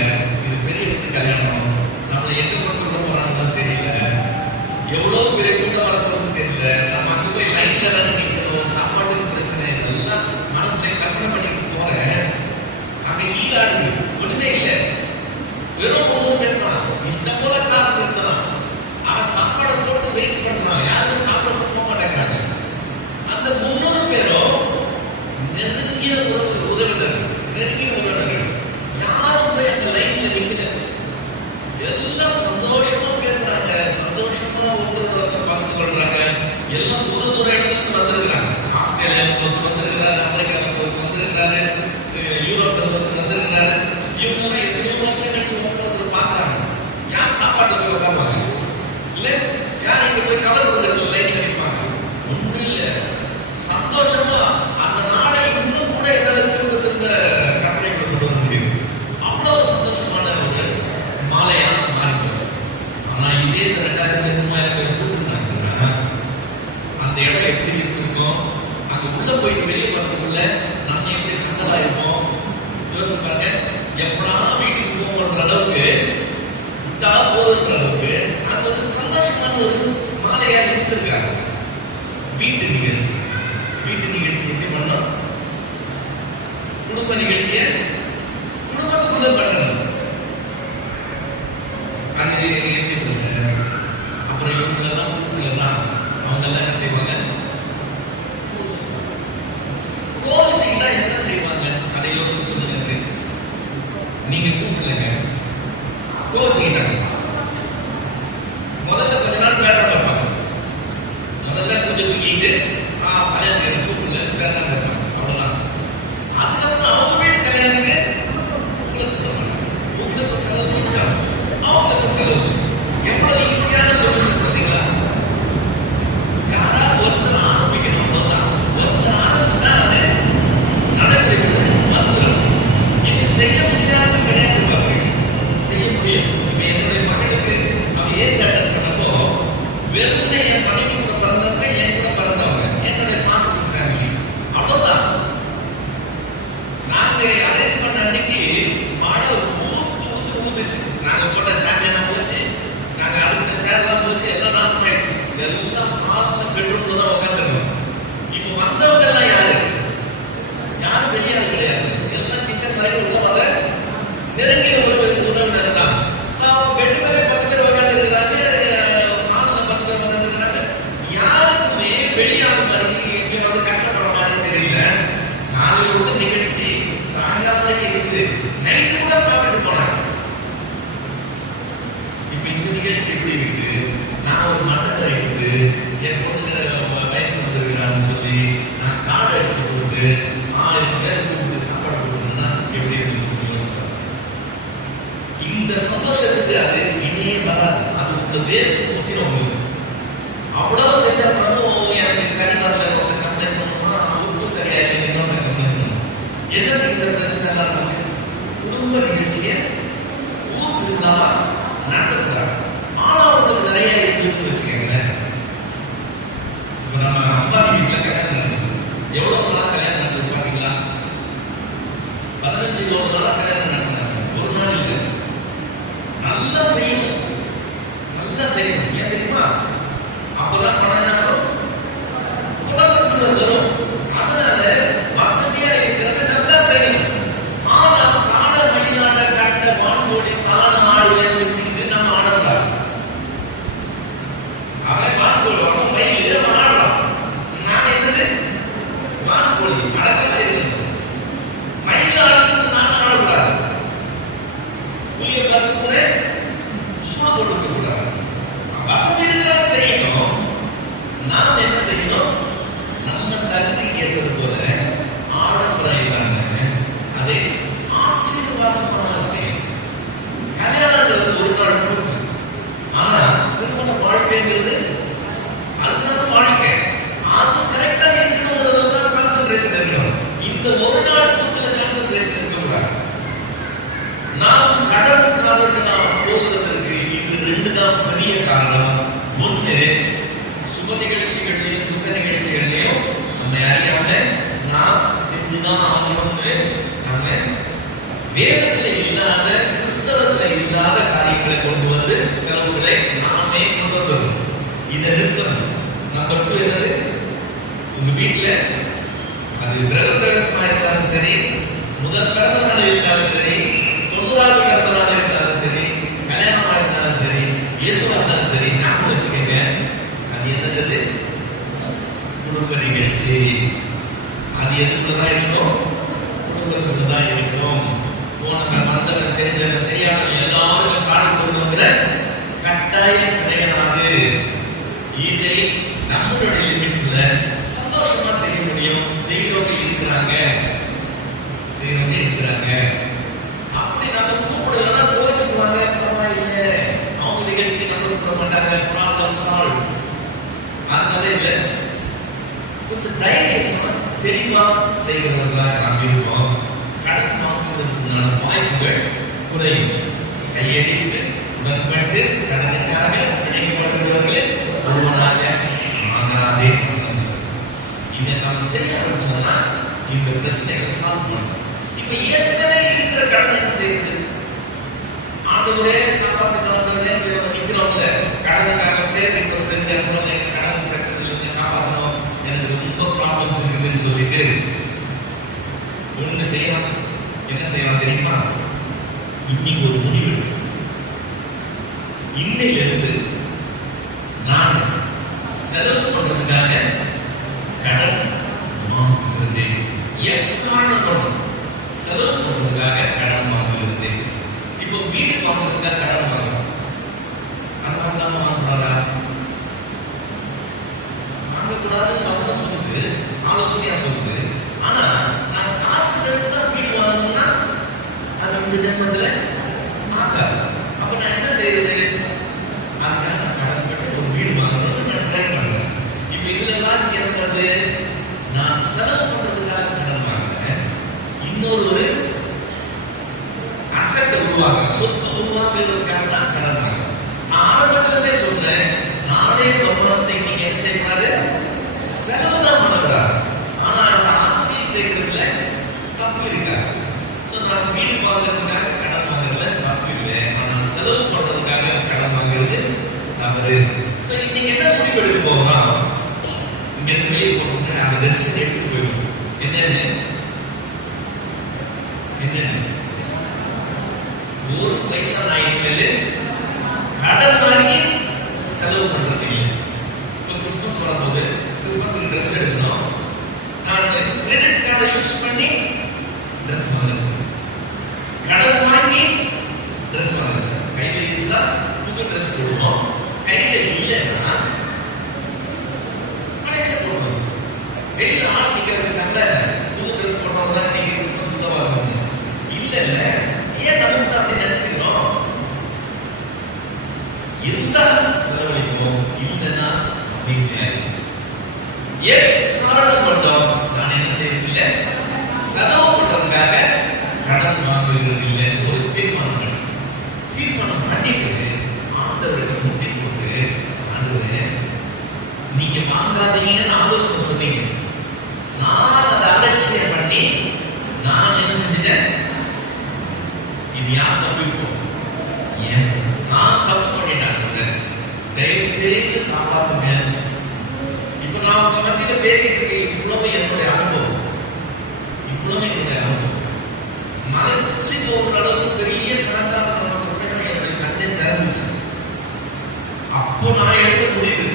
இது பெரிய இடத்து கல்யாணம், நம்மளை எங்க கொண்டு போறாங்கன்னு தெரியல, எவ்வளவு பெரிய கூட்டம் வரப்போறது தெரியல, நம்ம அங்க போய் லைன்ல வேற நிக்கணும், சாப்பாட்டுக்கு பிரச்சனை, இதெல்லாம் மனசுல கற்பனை பண்ணிட்டு போறேன். அங்க ஈராடு ஒண்ணுமே இல்ல, வெறும் 300 பேர் தான். இஷ்டம் போல கார் நிறுத்தலாம், அவன் சாப்பாடை போட்டு வெயிட் பண்றான், யாருமே சாப்பிட போக மாட்டேங்கிறாங்க. அந்த 300 பேரும் நெருங்கிய உறவினர், நெருங்கிய உறவினர்கள், யாரும் போய் அந்த லைன்ல நிக்கல. எல்லாம் சந்தோஷமா பேசுறாங்க, சந்தோஷமா ஒருத்தர் பங்கு கொள்றாங்க. எல்லாம் தூர தூர இடத்துல இருந்து வந்திருக்கிறாங்க. ஆஸ்திரேலியால ஒருத்தர் வந்திருக்கிறாரு, அமெரிக்கால ஒருத்தர் வந்திருக்கிறாரு, யூரோப்ல ஒருத்தர் வந்திருக்கிறாரு. இவங்க எத்தனையோ வருஷம் கழிச்சு ஒருத்தர் பாக்குறாங்க. யார் சாப்பாட்டுல போய் உட்காருவாங்க? இல்ல யார் இங்க போய் கவர் கொடுக்கறது லைன்ல நிற்பாங்க? ஒன்றும் இல்ல, சந்தோஷமா அந்த நாளை இன்னும் கூட எதாவது திரும்ப திரும்ப கற்பனைக்கு கொண்டு வர முடியும். அவ்வளவு சந்தோஷமான ஒரு மாலையா மாறி போச்சு. ஆனா இதே 2000 பேர் 3000 பேர் கூட்டிருந்தாங்கன்னா அந்த இடம் எப்படி இருக்கும்? அங்க உள்ள போயிட்டு வெளியே வரதுக்குள்ள நம்ம எப்படி கண்டதா இருப்போம்? யோசிச்சு பாருங்க. எப்படா வீட்டுக்கு போகன்ற அளவுக்கு, விட்டா போதுன்ற அளவுக்கு அது ஒரு சந்தோஷமான ஒரு மாலையா இருந்திருக்காங்க. வீட்டு நிகழ்ச்சி எப்படி பண்ணோம்? குடும்ப நிகழ்ச்சியை குடும்பத்துக்குள்ள பண்ணணும். அது எப்படி பண்ண? அப்புறம் இவங்க எல்லாம் எல்லாம் அவங்க எல்லாம் என்ன செய்வாங்க? கோவிச்சுக்கிட்டா என்ன செய்வாங்க? அதை யோசிச்சு சொல்லுங்க. நீங்க கூப்பிடலங்க, கோவிச்சுக்கிட்டாங்க. முதல்ல கொஞ்ச நாள் பேச பார்ப்பாங்க. முதல்ல கொஞ்சம் தூக்கிட்டு கல்யாணத்துக்கு கூப்பிடல பேச பார்ப்பாங்க, அவ்வளவுதான். அதுக்கப்புறம் அவங்க வீட்டு கல்யாணத்துக்கு உங்களுக்கு செலவு போச்சா, அவங்களுக்கு செலவு போச்சு. எவ்வளவு ஈஸியான சொல்யூஷன் பார்த்தீங்களா? யாராவது ஒருத்தர் ஆரம்பிக்கணும், அவ்வளவுதான். ஒருத்தர் ஆரம்பிச்சுன்னா அது நடைமுறைக்கு வந்துடும். இது செய்ய முடியாது கிடையாது, செய்ய முடியும். இப்ப என்னுடைய மகளுக்கு அவ ஏஜ் அட்டன் பண்ணப்போ வெறுமனே என் மனைவி கூட பிறந்தவங்க, என் கூட பிறந்தவங்க, என்னுடைய பாசிட்டிவ் ஃபேமிலி, அவ்வளவுதான். நாங்க அரேஞ்ச் பண்ண அன்னைக்கு மழை ஊத்துச்சு. நாங்க போட்ட சாமியெல்லாம் போச்சு, நாங்க அடுத்த சேர்லாம் போச்சு, எல்லாம் நாசமாயிடுச்சு. எல்லாம் ஹால்ல பெட்ரூம்ல தான் உட்காந்துருக்கோம். இப்போ வந்தவங்க எல்லாம் யாரு? யாரும் வெளியால் கிடையாது. எல்லாம் கிச்சன் வரைக்கும் உள்ள வர நெருங்கிய உறவினர் தான். பெட்டு மேலே 10 பேர் உட்காந்து இருக்கிறாங்க, ஹால்ல 10 பேர் உட்காந்து இருக்கிறாங்க. யாருக்குமே வெளியாக மாதிரி வந்து கஷ்டப்படுற மாதிரி தெரியல. நாளைக்கு உள்ள நிகழ்ச்சி சாயங்காலம் இருக்குது, நைட்டு கூட சாப்பிட்டு போனாங்க. இப்ப இந்த நிகழ்ச்சி எப்படி இருக்கு? நான் ஒரு மண்டபம் இருந்து என் பொண்ணு வயசு வந்திருக்கிறான்னு சொல்லி நான் கார்டு அடிச்சு போட்டு 1000 பேர் கூப்பிட்டு சாப்பாடு கொடுக்கணும்னா எப்படி இருக்கு யோசிப்பாங்க. இந்த சந்தோஷத்துக்கு அது இனியே வராது. அது உங்க வேர்த்து ஊத்தினவங்க அவ்வளவு செஞ்சாலும் எனக்கு கறி வரல, ஒருத்தர் கம்ப்ளைண்ட் பண்ணுமா, உப்பு சரியா இல்லை, இன்னொரு கம்ப்ளைண்ட் பண்ணும். என்ன இந்த பிரச்சனை எல்லாம் குடும்ப நிகழ்ச்சியை ஊர் திருவிழாவா நடத்துறாங்க. ஆனா அவங்களுக்கு நிறைய இருக்குன்னு வச்சுக்கோங்களேன். இப்ப நம்ம அம்மா வீட்டுல கல்யாணம் நடக்குது, எவ்வளவு நாளா கல்யாணம் நடக்குது பாத்தீங்களா? 15-20 நாளா கல்யாணம் நடக்குறாங்க. ஒரு நாள் இல்லை. நல்லா செய்யணும், நல்லா செய்யணும். ஏன் தெரியுமா? அப்பதான் பணம் உலகத்துல வரும். அதனால வசதியா இருக்கிறது நல்லா செய்யணும். ஆனா கால மயிலாட கட்ட வான்கோடி தானம் ஆடுவேன் வச்சுக்கிட்டு நம்ம ஆடக்கூடாது. அவன் வான்கோடி அவன் மயில் அவன் ஆடுறான். நான் என்னது வான்கோடி அடக்கமா இருக்கணும். மயில் ஆடுறது நான் ஆடக்கூடாது. புளிய பார்த்து கூட கொடுக்க கூடாது. வசதி இருக்கிறவங்க செய்யணும். நாம் என்ன செய்யணும்? நம்ம தகுதிக்கு ஏற்றது போல ஆடம்பரம் இல்லாம அதை ஆசீர்வாதமாக செய்யணும். கல்யாணம் ஒரு நாள் கொடுத்து, ஆனா திருமண வாழ்க்கைங்கிறது அதுதான் வாழ்க்கை. அது கரெக்டா இருக்கணும்ன்றதுதான் கான்சென்ட்ரேஷன் இருக்கணும். இந்த ஒரு நாள் கூத்துல கான்சென்ட்ரேஷன் இருக்கக்கூடாது. நாம் கடனுக்காக நாம் போகிறதற்கு இது ரெண்டு தான் பெரிய காரணம். ஒன்று, சுப நிகழ்ச்சிகள்லையும் துக்க நிகழ்ச்சிகள்லையும் நம்ம அறியாம நாம் செஞ்சுதான் ஆகணும்னு நம்ம வேதத்துல இல்லாத கிறிஸ்தவத்துல இல்லாத காரியங்களை கொண்டு வந்து செலவுகளை நாமே கொண்டு வந்துடும். இதை நிறுத்தணும். நம்பர் 2 என்னது? உங்க வீட்டுல அது கிரகப்பிரவேசமா இருந்தாலும் சரி, முதல் பிறந்த நாள் இருந்தாலும் சரி, 90வது பிறந்த நாள் இருந்தாலும் சரி, கல்யாணமா இருந்தாலும் சரி, எதுவாக இருந்தாலும் சரி, ஞாபகம் வச்சுக்கோங்க, அது என்னது? குடும்ப நிகழ்ச்சி. அது எதுக்குள்ளதான் இருக்கணும்? குடும்பத்துக்குள்ளதான் இருக்கணும். போனவன் வந்தவன் தெரிஞ்சவன் தெரியாத எல்லாரும் காண கொடுங்கிற கட்டாயம் கிடையாது. இதை நம்மளுடைய லிமிட்ல சந்தோஷமா செய்ய முடியும். செய்யறவங்க இருக்கிறாங்க. அப்படி நம்ம கூப்பிடலன்னா கோச்சுக்குவாங்க, பரவாயில்லை, அவங்க நிகழ்ச்சிக்கு நம்ம கூப்பிட மாட்டாங்க, ப்ராப்ளம் சால்வ். அதனால இல்ல, கொஞ்சம் தைரியமா தெளிவா செய்கிறவர்களா நாம் இருப்போம். கடன் வாங்குவதற்குண்டான வாய்ப்புகள் குறையும். கையடித்து உடன்பட்டு கடனுக்காக பிணைக்கப்படுகிறவர்களே ஒருவனாக ஆகாதே. இதை நம்ம செய்ய ஆரம்பிச்சோம்னா இந்த பிரச்சனைகளை சால்வ் பண்ணணும். இப்ப ஏற்கனவே இருக்கிற கடன் என்ன செய்யுது? ஆண்டவரே காப்பாற்றுகிறவங்களே நிற்கிறவங்க கடனுக்காக பேர் ரிக்வெஸ்ட் பண்ணி கடன் பிரச்சனையில இருந்து காப்பாற்றணும், எனக்கு ரொம்ப ப்ராப்ளம்ஸ் இருக்குதுன்னு சொல்லிட்டு ஒண்ணு செய்யலாம். என்ன செய்யலாம் தெரியுமா? இன்னைக்கு ஒரு முடிவு. இன்னையிலிருந்து நான் செலவு பண்றதுக்காக கடன் வாங்குகிறது. எக்காரணம் கொண்டும் செலவு பண்றதுக்காக கடன் வாங்குகிறது. இப்போ வீடு வாங்குறதுக்காக கடன் வாங்கலாம். அது வாங்கலாமா, வாங்கக்கூடாதா? வாங்கக்கூடாதுன்னு வசனம் சொல்லுது, ஆலோசனையா சொல்லுது. ஆனா நான் காசு சேர்த்து தான் வீடு வாங்கணும்னா அது இந்த ஜென்மத்துல ஆகாது. அப்ப நான் என்ன செய்யறது? அதுக்காக நான் கடன் கட்டி ஒரு வீடு வாங்கணும்னு நான் ட்ரை பண்றேன். இப்ப இதுல லாஜிக் என்ன பண்ணுறது? நான் செலவு பண்றதுக்காக கடன் வாங்குறேன். இன்னொரு அசெட் உருவாக்குறேன், சொத்து உருவாக்குறதுக்காக தான் கடன் வாங்குறேன். நான் ஆரம்பத்திலே சொன்னேன், நானே கவனத்தை நீங்க என்ன செய்யக்கூடாது? செலவு தான் பண்ணக்கூடாது. ஆனா அந்த ஆஸ்தியை செய்யறதுல தப்பு இருக்காது. ஸோ நான் வீடு வாங்குறதுக்காக கடன் வாங்குறதுல தப்பு இல்லை. ஆனா செலவு பண்றதுக்காக கடன் வாங்குறது தவறு. ஸோ இன்னைக்கு என்ன முடிவு எடுக்க போகிறோம்? இங்க இருந்து வெளியே போகணும்னா அந்த டெசிஷன் எடுத்து போயிடும். என்னன்னு ஒரு பைசா நான் இனிமேல் கடன் வாங்கி செலவு பண்றது இல்லை. இப்போ கிறிஸ்மஸ் வரும்போது கிறிஸ்மஸுக்கு ட்ரெஸ் எடுக்கணும். நான் கிரெடிட் கார்டை யூஸ் பண்ணி ட்ரெஸ் வாங்குறேன், கடன் வாங்கி ட்ரெஸ் வாங்குறேன். கையில இருந்தா புது ட்ரெஸ் போடுவோம், கையில இல்லைன்னா பழைய போடுவோம். வெளியில ஆள் நிக்க வச்சிருக்காங்க, புது ட்ரெஸ் போடுறவங்க தான் நீங்க கிறிஸ்மஸ் சுத்தமா இருக்கும். இல்ல ஏன் நம்ம அப்படி நினைச்சுக்கிறோம்? இருந்தா செலவழிப்போம், இல்லைன்னா காரணம் கொண்டோம் நான் என்ன செய்யறதில்ல, செலவு பண்றதுக்காக கடன் வாங்குகிறது இல்லைன்னு ஒரு தீர்மானம் பண்ணிட்டு ஆண்டவருக்கு முத்தி போட்டு, ஆண்டவரே நீங்க வாங்காதீங்கன்னு ஆலோசனை சொன்னீங்க, நான் அதை அலட்சியம் பண்ணி நான் என்ன செஞ்சுட்டேன்? இது யார் தப்பு? ஏன் நான் தப்பு பண்ணிட்டேன், தயவு செய்து காப்பாற்றுங்க. இப்ப நான் உங்க மத்தியில பேசிட்டு இருக்கேன். இவ்வளவு என்னுடைய அனுபவம், மலைச்சு போகிற அளவுக்கு பெரிய கணக்கான என்னுடைய கண்ணை திறந்துச்சு. அப்போ நான் எடுக்க முடியுது,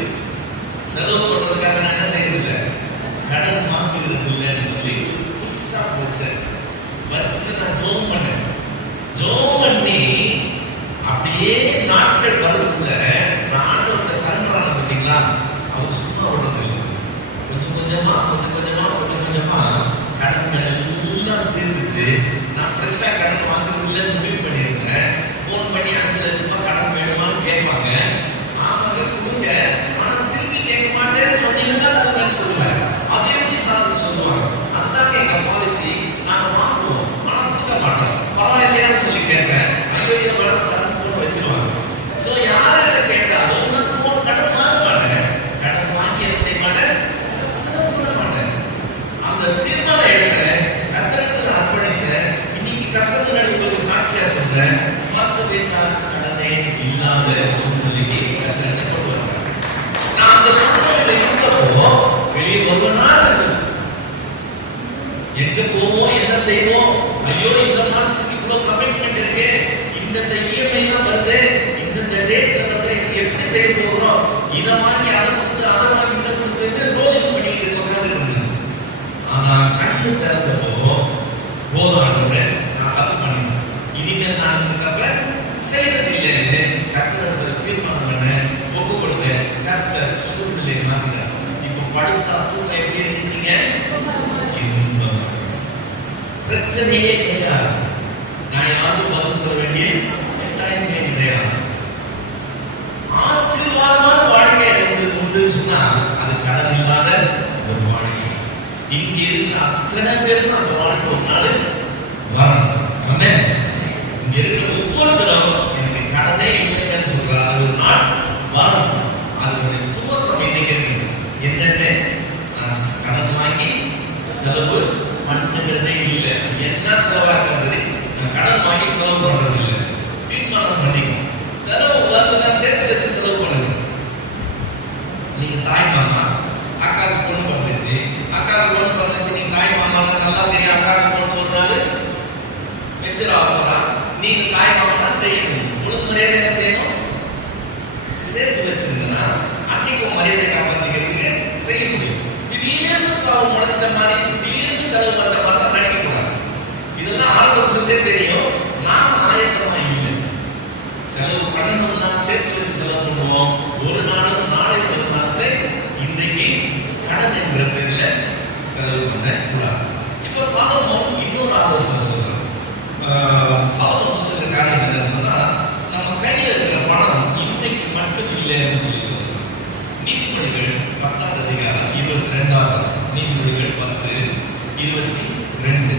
செலவு பண்றதுக்காக நான் என்ன செய்யறது, கடன் வாங்குறது இல்லைன்னு சொல்லி ஃபுல் ஸ்டாப் வச்சேன். வச்சுட்டு நான் ஜோம் பண்ணேன். ஜோம் பண்ணி அப்படியே நாட்கள் முடிச்சு நான் ஃப்ரெஷ்ஷா கடன் வாங்குறதுல முடிவு பண்ணியிருந்தேன். ஃபோன் பண்ணி 5 லட்சம் ரூபாய் கடன் வேணுமான்னு கேட்பாங்க. ஆமாங்க கொடுங்க, ஆனா திருப்பி கேட்க மாட்டேன்னு சொன்னீங்கன்னா கொடுங்கன்னு சொல்லுவாங்க. அதே எப்படி சார் சொல்லுவாங்க, அதுதாங்க எங்க பாலிசி, நாங்க வாங்குவோம் ஆனா கொடுக்க மாட்டோம், பரவாயில்லையான்னு சொல்லி கேட்பேன். ஐயோ இதை வேணும் சார் ஃபோன் வச்சிருவாங்க. ஸோ யாரை கேட்டாலும் நான் ஃபோன் கடன் வாங்க மாட்டேன், கடன் வாங்கி என்ன செய்ய மாட்டேன், செலவு பண்ண மாட்டேன். அந்த தீர்மானம் எடுக்கிறேன், கர்த்தருக்கு அர்ப்பணிச்சேன். இன்னைக்கு கர்த்தர் முன்னாடி ஒரு சாட்சியா சொல்றேன், 10 பைசா கடனே இல்லாத சூழ்நிலைக்கு கர்த்தர் கொண்டு வந்தார். நான் அந்த சூழ்நிலையில இருந்தப்போ வெளியே ஒரு நாள் இருந்தது. எங்க போவோம், என்ன செய்வோம், ஐயோ இந்த மாசத்துக்கு இவ்வளவு கமிட்மெண்ட் இருக்கு, இந்த இஎம்ஐ எல்லாம் வருது, இந்த டேட்ல வந்து எப்படி செய்ய போகிறோம், இதை வாங்கி அதை கொடுத்து அதை வாங்கி இதை கொடுத்து ரோலிங் பண்ணிட்டு இருக்க. ஆனா கண்ணு திறந்தப்போ போதும் ஆண்டவரே, நான் அது பண்ணேன், இனிமேல் நான் இருக்கப்ப செய்யறது இல்லைன்னு கர்த்தர் தீர்மானம் பண்ண ஒப்பு கொடுத்தேன். கர்த்தர் சூழ்நிலை மாத்தினார். இப்ப படுத்தா தூங்க எப்படி இருக்கீங்க, பிரச்சனையே கிடையாது. நான் யாரும் பதில் சொல்ல வேண்டிய கட்டாயமே கிடையாது. ஆசீர்வாதமான வாழ்க்கை எனக்கு உண்டு சொன்னா அது கடன் இல்லாத ஒரு வாழ்க்கை. இங்க இருக்கிற அத்தனை பேருக்கும் அந்த வாழ்க்கை ஒரு நாள் வரணும். ஆமென். இங்க இருக்கிற ஒவ்வொருத்தரும் எனக்கு கடனே இல்லைன்னு சொல்றாரு, அது ஒரு நாள் வரணும். அதனுடைய துவக்கம் இன்னைக்கு இருக்கு. என்னன்னு, நான் கடன் வாங்கி செலவு பண்ணுகிறதே இல்லை. என்ன செலவாகிறது, நான் கடன் வாங்கி செலவு பண்றது இல்லை. தீர்மானம் பண்ணிக்கணும். செலவு வருதுன்னா சேர்த்து வச்சு செலவு பண்ணுங்க. நீங்க தாய் மாமா, அக்காவுக்கு பொண்ணு பிறந்துச்சு, அக்காவுக்கு பொண்ணு பிறந்துச்சு, நீங்க தாய் மாமா நல்லா தெரியும், அக்காவுக்கு பொண்ணு ஒரு நாள் மெச்சூர் ஆகுறா, நீங்க தாய் மாமா செய்யணும். முழு மரியாதை என்ன செய்யணும், சேர்த்து வச்சிருந்தா அன்னைக்கு மரியாதை காப்பாற்றிக்கிறதுக்கு செய்ய முடியும். திடீர்னு அவன் முளைச்சிட்ட மாதிரி திடீர்னு செலவு பண்ற மாதிரி நினைக்க கூடாது. இதெல்லாம் ஆரம்பத்திலிருந்தே தெரியும். நான் ஆயத்தமா இல்லை. செலவு பண்ணணும்னா சேர்த்து வச்சு செலவு பண்ணுவோம். ஒரு நாளும் நாளை ஒரு நாளே இன்றைக்கு கடன் என்கிற பேர்ல செலவு பண்ண கூடாது. இப்போ சாலமோன் இன்னொரு ஆலோசனை சொல்றான். சாலமோன் சொல்ற காரியம் என்னன்னு சொன்னா, நம்ம கையில இருக்கிற பணம் இன்னைக்கு மட்டும் இல்லைன்னு சொல்லி சொல்றான். நீதிமொழிகள் 10ஆம் அதிகாரம் 22ஆம் வசனம். நீதிமொழிகள் 10:22.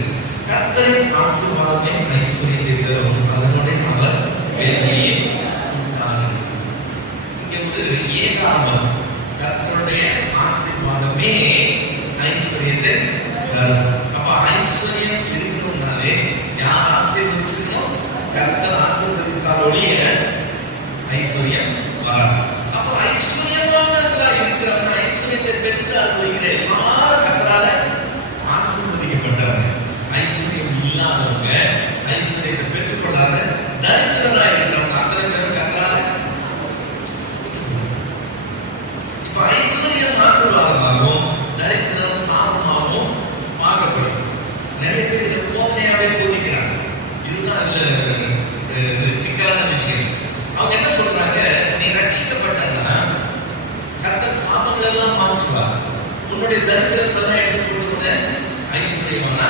கர்த்தரின் ஆசீர்வாதமே ஐஸ்வர்யத்தை தரும், அதனுடைய அவர் வேலையை இங்க ஒரு ஏகாமம். கர்த்தருடைய ஆசீர்வாதமே ஐஸ்வர்யத்தை தரும். அப்ப ஐஸ்வர்யம் இருக்கணும்னாலே யார் ஆசீர்வதிச்சிருக்கணும், கர்த்தர் ஆசீர்வதித்தால் ஒழிய ஐஸ்வர்யம் வராது. அப்ப ஐஸ்வர்யமாக இருக்கிறவங்க, ஐஸ்வர்யத்தை பெற்று அனுபவிக்கிற எல்லாரும் கர்த்தரால ஆசீர்வதிக்கப்பட்டவங்க. ஐஸ்வர்யம் இல்லாதவங்க, ஐஸ்வர்யத்தை பெற்றுக்கொள்ளாத தரித்திரதா இருக்கிறவங்க அத்தனை பேரும் கர்த்தரால. இப்ப ஐஸ்வர்யம் ஆசீர்வாதமாகவும் தரித்திரம் சாபமாகவும் பார்க்கப்படும். நிறைய பேர் இதை போதனையாவே போதிக்கிறாங்க. இதுதான் இல்ல சிக்கலான விஷயம். அவங்க என்ன சொல்றாங்க, நீ ரட்சிக்கப்பட்டா கர்த்தர் சாபங்கள் எல்லாம் மாற்றுவார், உன்னுடைய தரித்திரத்தை தான் எடுத்து கொடுத்த ஐஸ்வர்யமான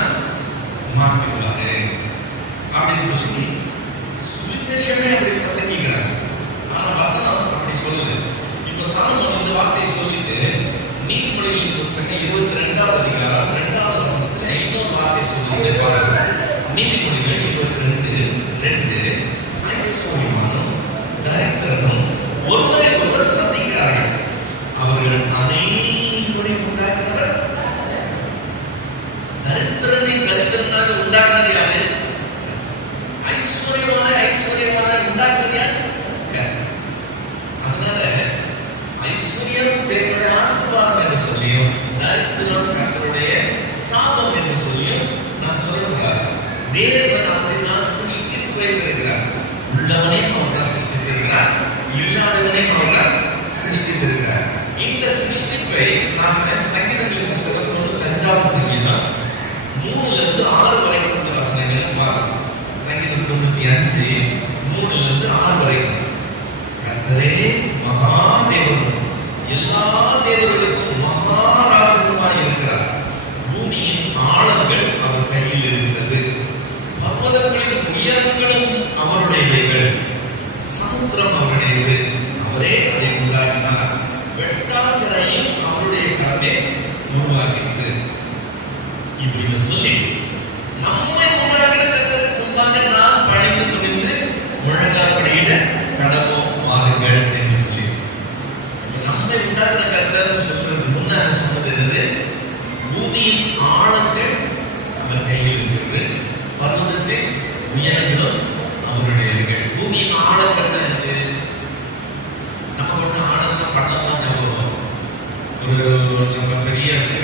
மாற்றிடுவாரு அப்படின்னு சொல்லி சுவிசேஷமே அப்படி பிரசங்கிக்கிறாங்க. ஆனா வசனம் அப்படி சொல்லுது. இப்ப சாலமோன் இந்த வார்த்தையை சொல்லிட்டு நீதிமொழிகளின் புஸ்தகம் 22ஆம் அதிகாரம் 2ஆம் வசனத்துல இன்னொரு வார்த்தையை சொல்லிட்டு பாருங்க. நீதிமொழிகள் 22:2 ஐஸ்வர்யமானும் தரித்திரனும் ஒருவரை ஒருவர் சந்திக்கிறார்கள், அவர்கள் அனைவரை உண்டாக்கினவர். தரித்திரனை தரித்திரனாக உண்டாக்குனது யாரு, ஐஸ்வர்யமான உண்டாக்குனது யாரு. அதனால ஐஸ்வர்யம் தேவனுடைய ஆசீர்வாதம் என்று சொல்லியும், தரித்திரம் கர்த்தருடைய சாபம் என்று சொல்லியும் நான் சொல்லக்கூடாது. தேவன் அப்படிதான் சிருஷ்டித்து வைத்திருக்கிறார். உள்ளவனையும் அவர் சிருஷ்டித்திருக்கிறார், இல்லாதவனையும் அவர் சிருஷ்டித்திருக்கிறார். இந்த சிருஷ்டிப்பை நாம் சங்கீதங்களின் புஸ்தகம் 95ஆம் சங்கீதம் 3-6 வரைக்கும் உள்ள வசனங்கள் பார்க்கலாம். சங்கீதம் 95 3-6 வரைக்கும். கர்த்தரே மகாதேவன், எல்லா தேவர்களுக்கும் மகாராஜனுமாய் இருக்கிறார். பூமியின் ஆழங்கள் அவர் கையில் இருக்கிறது.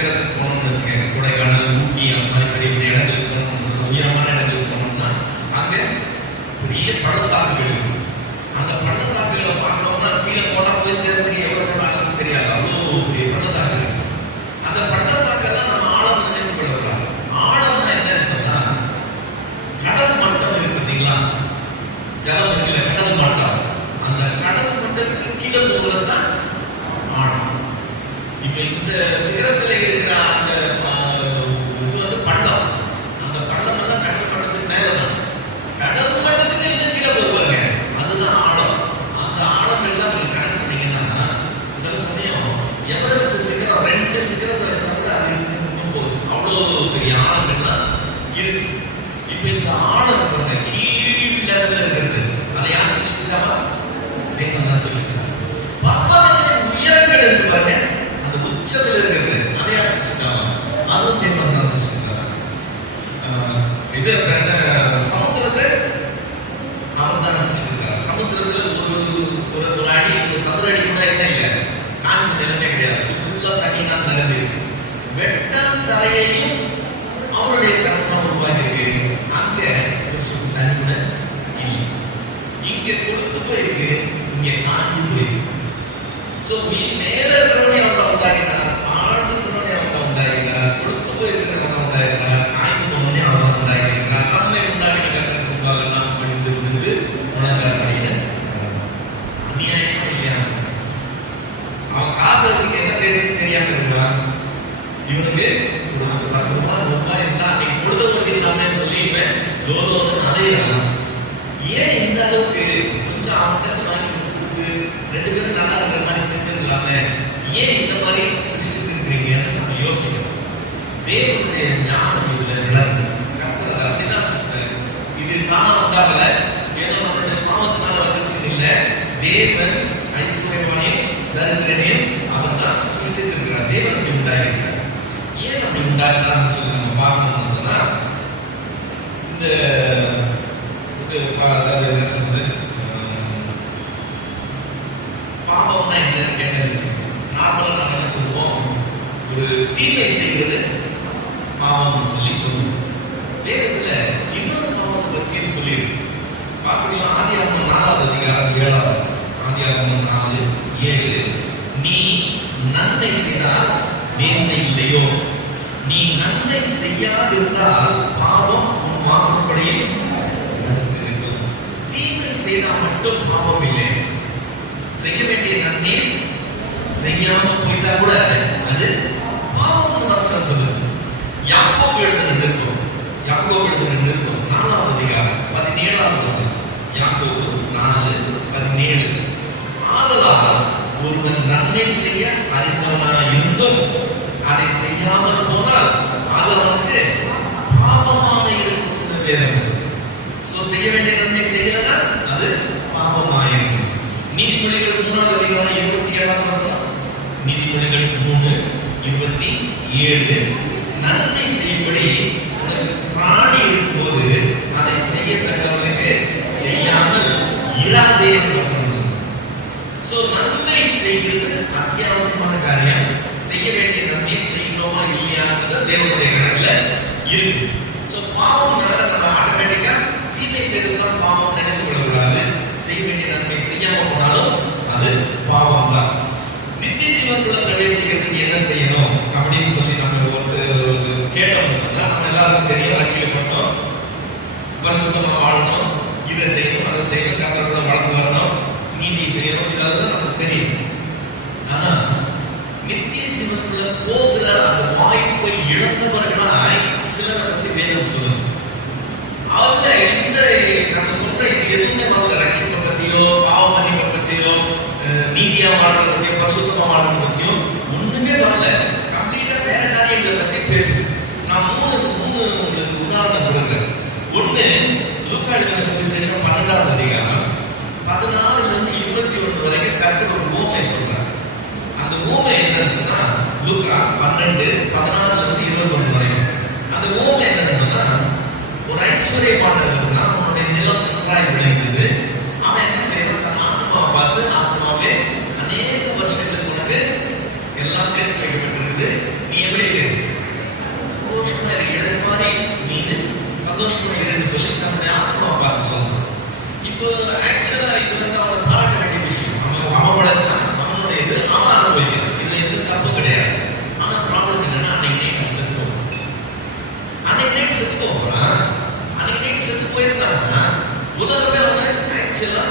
இடத்துக்கு போகணும்னு வச்சுக்கோங்க, கொடைக்கானல், ஊட்டி அந்த மாதிரி பெரிய பெரிய இடங்களுக்கு போகணும்னு சொல்லுவோம், உயரமான இடங்களுக்கு போகணும்னா அங்க பெரிய பள்ளத்தாக்குகள் இருக்கும். அந்த பள்ளத்தாக்குகளை பார்த்தோம்னா கீழே போனா போய் சேர்றதுக்கு எவ்வளவு நாளுக்கு தெரியாது, அவ்வளோ பெரிய பள்ளத்தாக்கு இருக்கு. அந்த பள்ளத்தாக்கை தான் நம்ம ஆழம் நினைத்து கொள்ளலாம். ஆழம்னா என்னன்னு சொன்னா கடல் மட்டம் இருக்கு பார்த்தீங்களா, ஜலம் இருக்குல்ல, கடல் மட்டம். அந்த கடல் மட்டத்துக்கு கீழே போகிறது தான் ஆழம். இப்ப இந்த சிகரத்துல இருக்கிற அந்த இது வந்து பள்ளம், அந்த பள்ளம் எல்லாம் கடல் மட்டத்துக்கு மேலதான். கடல் மட்டத்துக்கு இன்னும் கீழே போவாங்க, அதுதான் ஆழம். அந்த ஆழம் எல்லாம் நீங்க கணக்கு பண்ணீங்கன்னா சில சமயம் எவரெஸ்ட் சிகரம் 2 சிகரத்தை வச்சா கூட அது இன்னும் போகுது, அவ்வளவு பெரிய ஆழம் எல்லாம் இருக்கு. இப்ப இந்த ஆழம் கீழ் லெவல்ல இருக்கிறது, அதை யார் சிருஷ்டிச்சாவா? தேவன் தான் சிருஷ்டிச்சார். பர்வதங்களின் உயரங்கள் இருக்கு பாருங்க, அந்த உச்சத்தில் இருக்கிறது, அதை யார் சிருஷ்டிச்சாவா? அதுவும் தேவன் தான் சிருஷ்டிச்சார். இது சமுத்திரத்தை அவர் தான் சிருஷ்டிச்சார். சமுத்திரத்தில் ஒரு அடி, ஒரு சதுர அடி கூட என்ன இல்லை, காஞ்சி நிலமே கிடையாது, ஃபுல்லா தண்ணி தான் நிறைஞ்சிருக்கு. வெட்டான் தரையையும் அவருடைய கருத்தான் உருவாக்கி இருக்கு. அங்க ஒரு சொட்டு தண்ணி கூட இல்லை. இங்க கொடுத்து போயிருக்கு, இங்க காஞ்சி போயிருக்கு. சோ மேல இருக்கிறவனே அவன் உண்டாக்கினார், ஆடுகிறவனே அவன் உண்டாக்கினார், கொடுத்து போயிருக்கிறவன் அவன் உண்டாக்கினார், காய்ந்து போனவனே அவன் உண்டாக்கினார். நம்மை உண்டாக்கி கற்றுக்குவாங்க, நாம் படித்து விழுந்து உணர்ந்தார் அப்படின்னு அநியாயமா இல்லையா? அவன் காசு வச்சுக்க என்ன செய்யறதுன்னு தெரியாம இருக்கிறான். இவனுக்கு ஒரு 10 ரூபாய் இருந்தா நீ பொழுத ஓட்டிடலாமே சொல்லி இவன் அதையலாம். ஏன் இந்த அளவுக்கு கொஞ்சம் அவன் வாங்கி கொடுத்து 2 பேரும் நல்லா இருக்கிற மாதிரி செஞ்சிருக்கலாமே, ஏன் இந்த மாதிரி சிருஷ்டிச்சிருக்கிறீங்கன்னு நம்ம யோசிக்கணும். தேவனுடைய ஞானம் இதுல விளங்கு. கர்த்தர் அப்படிதான் சிருஷ்டிச்சாரு. இது தானே உண்டாகல, ஏதோ நம்மளுடைய பாவத்தினால வந்துருச்சு இல்லை. தேவன் ஐஸ்வர்யவானே தரித்திரனே அவர் தான் சிருஷ்டித்திருக்கிறார். தேவன் அப்படி உண்டாயிருக்கிறார். ஏன் அப்படி உண்டாக்குறான்னு சொல்லி நம்ம பார்க்கணும்னு சொன்னா, இந்த அதாவது என்ன சொல்றது, பாவம்னா என்னன்னு கேட்டேன்னு நார்மலா நம்ம என்ன சொல்லுவோம், ஒரு தீமை செய்கிறது பாவம்னு சொல்லி சொல்லுவோம். வேதத்துல இன்னொரு பாவத்தை பற்றியும் சொல்லியிருக்கு. வாசிக்கலாம், ஆதியாகமம் 4வது அதிகாரம் 7வது வசனம். ஆதியாகமம் 4:7, நீ நன்மை செய்தால் மேன்மை இல்லையோ, நீ நன்மை செய்யாதிருந்தால் பாவம் உன் வாசற்படியில் இருக்கும். தீமை செய்தால் மட்டும் பாவம் இல்லை, செய்ய வேண்டிய நன்மை செய்யாம போயிட்டா கூட அது பாவம்னு வசனம் சொல்லுது. யாக்கோபு எழுதின நிருபம் 4வது அதிகாரம் 17வது வசனம். யாக்கோபு 4:17, ஆதலால் ஒருவன் நன்மை செய்ய அறிந்தவனாய் இருந்தும் அதை செய்யாமல் போனால் அது அவனுக்கு பாவமாக இருக்கும் வேதம் சொல்லுது. சோ செய்ய வேண்டிய நன்மை செய்யலன்னா அது பாவமாயிருக்கும். நீதிமொழிகள் 3வது அதிகாரம் 27வது வசனம். நீதிமொழிகள் 3:27, நன்மை செய்யும்படி உனக்கு திராணி இருக்கும்போது அதை செய்யத்தக்கவனுக்கு செய்யாமல் இராதே வசனம் சொல்லுது. சோ நன்மை செய்வது அத்தியாவசியமான காரியம். செய்ய வேண்டிய நன்மையை செய்கிறோமா இல்லையாங்கிறது தேவனுடைய கணக்குல இருக்கு. சோ பாவம்னால நம்ம ஆட்டோமேட்டிக்கா தீமை செய்யறதுதான் பாவம் நினைத்து கொள்ளக்கூடாது. செய்ய வேண்டிய நன்மை செய்யாம போனாலும் அது பாவம் தான். நித்திய ஜீவனுக்குள்ள பிரவேசிக்கிறதுக்கு என்ன செய்யணும் அப்படின்னு சொல்லி நம்ம கேட்டோம்னு சொன்னா நம்ம எல்லாருக்கும் தெரியும், ரட்சிக்கப்பட்டோம், பரிசுத்தமா வாழணும், இதை செய்யணும், அதை செய்யணும், கர்த்தரோட வளர்ந்து வரணும், நீதி செய்யணும், இதெல்லாம் நமக்கு தெரியும். ஆனா நித்திய ஜீவனுக்குள்ள போகிற அந்த வாய்ப்பை இழந்தவர்களாய் சிலர் பற்றி வேதம் சொல்லுது. அவங்க இந்த நம்ம சொல்ற எதுவுமே அவங்க ரட்சிப்பை பத்தியோ, பாவ மன்னிப்பை பற்றியோ, நீதியா வாழ்றத பத்தியோ, பரிசுத்தமா வாழ்றத பத்தியோ ஒண்ணுமே வரல. கம்ப்ளீட்டா வேற காரியங்களை பற்றி பேசுது. நான் மூணு உதாரணம் கொடுக்குறேன். ஒண்ணு, லூக்கா எழுதின சுவிசேஷம் 12வது அதிகாரம் 16-21 வரைக்கும் கர்த்தர் ஒரு உவமை சொல்றார். அந்த உவமை என்னன்னு சொன்னா லூக்கா 12:16-21 வரைக்கும். அந்த உவமை என்னன்னு சொன்னா, ஒரு ஐஸ்வர்யவான் இருந்தான், அவனுடைய நிலம் நன்றாய் விளைந்தது. அவன் என்ன செய்யறான், தன் ஆத்மாவை பார்த்து, ஆத்மாவே அநேக வருஷங்களுக்கு உனக்கு எல்லாம் சேர்த்து வைக்கப்பட்டிருக்குது, நீ எப்படி ஆக்சுவலா இது வந்து அவனை பாராட்ட வேண்டிய விஷயம். அவன் உழைச்சான், அவனுடைய இது அவன் அனுபவிக்கிறான். இதுல எந்த தப்பு கிடையாது. ஆனா ப்ராப்ளம் என்னன்னா அன்னைக்கு நைட் செத்து போகிறான். அன்னைக்கு நைட் செத்து போகிறான். அன்னைக்கு நைட் செத்து போயிருந்தாங்கன்னா உலகமே அவனை ஆக்சுவலா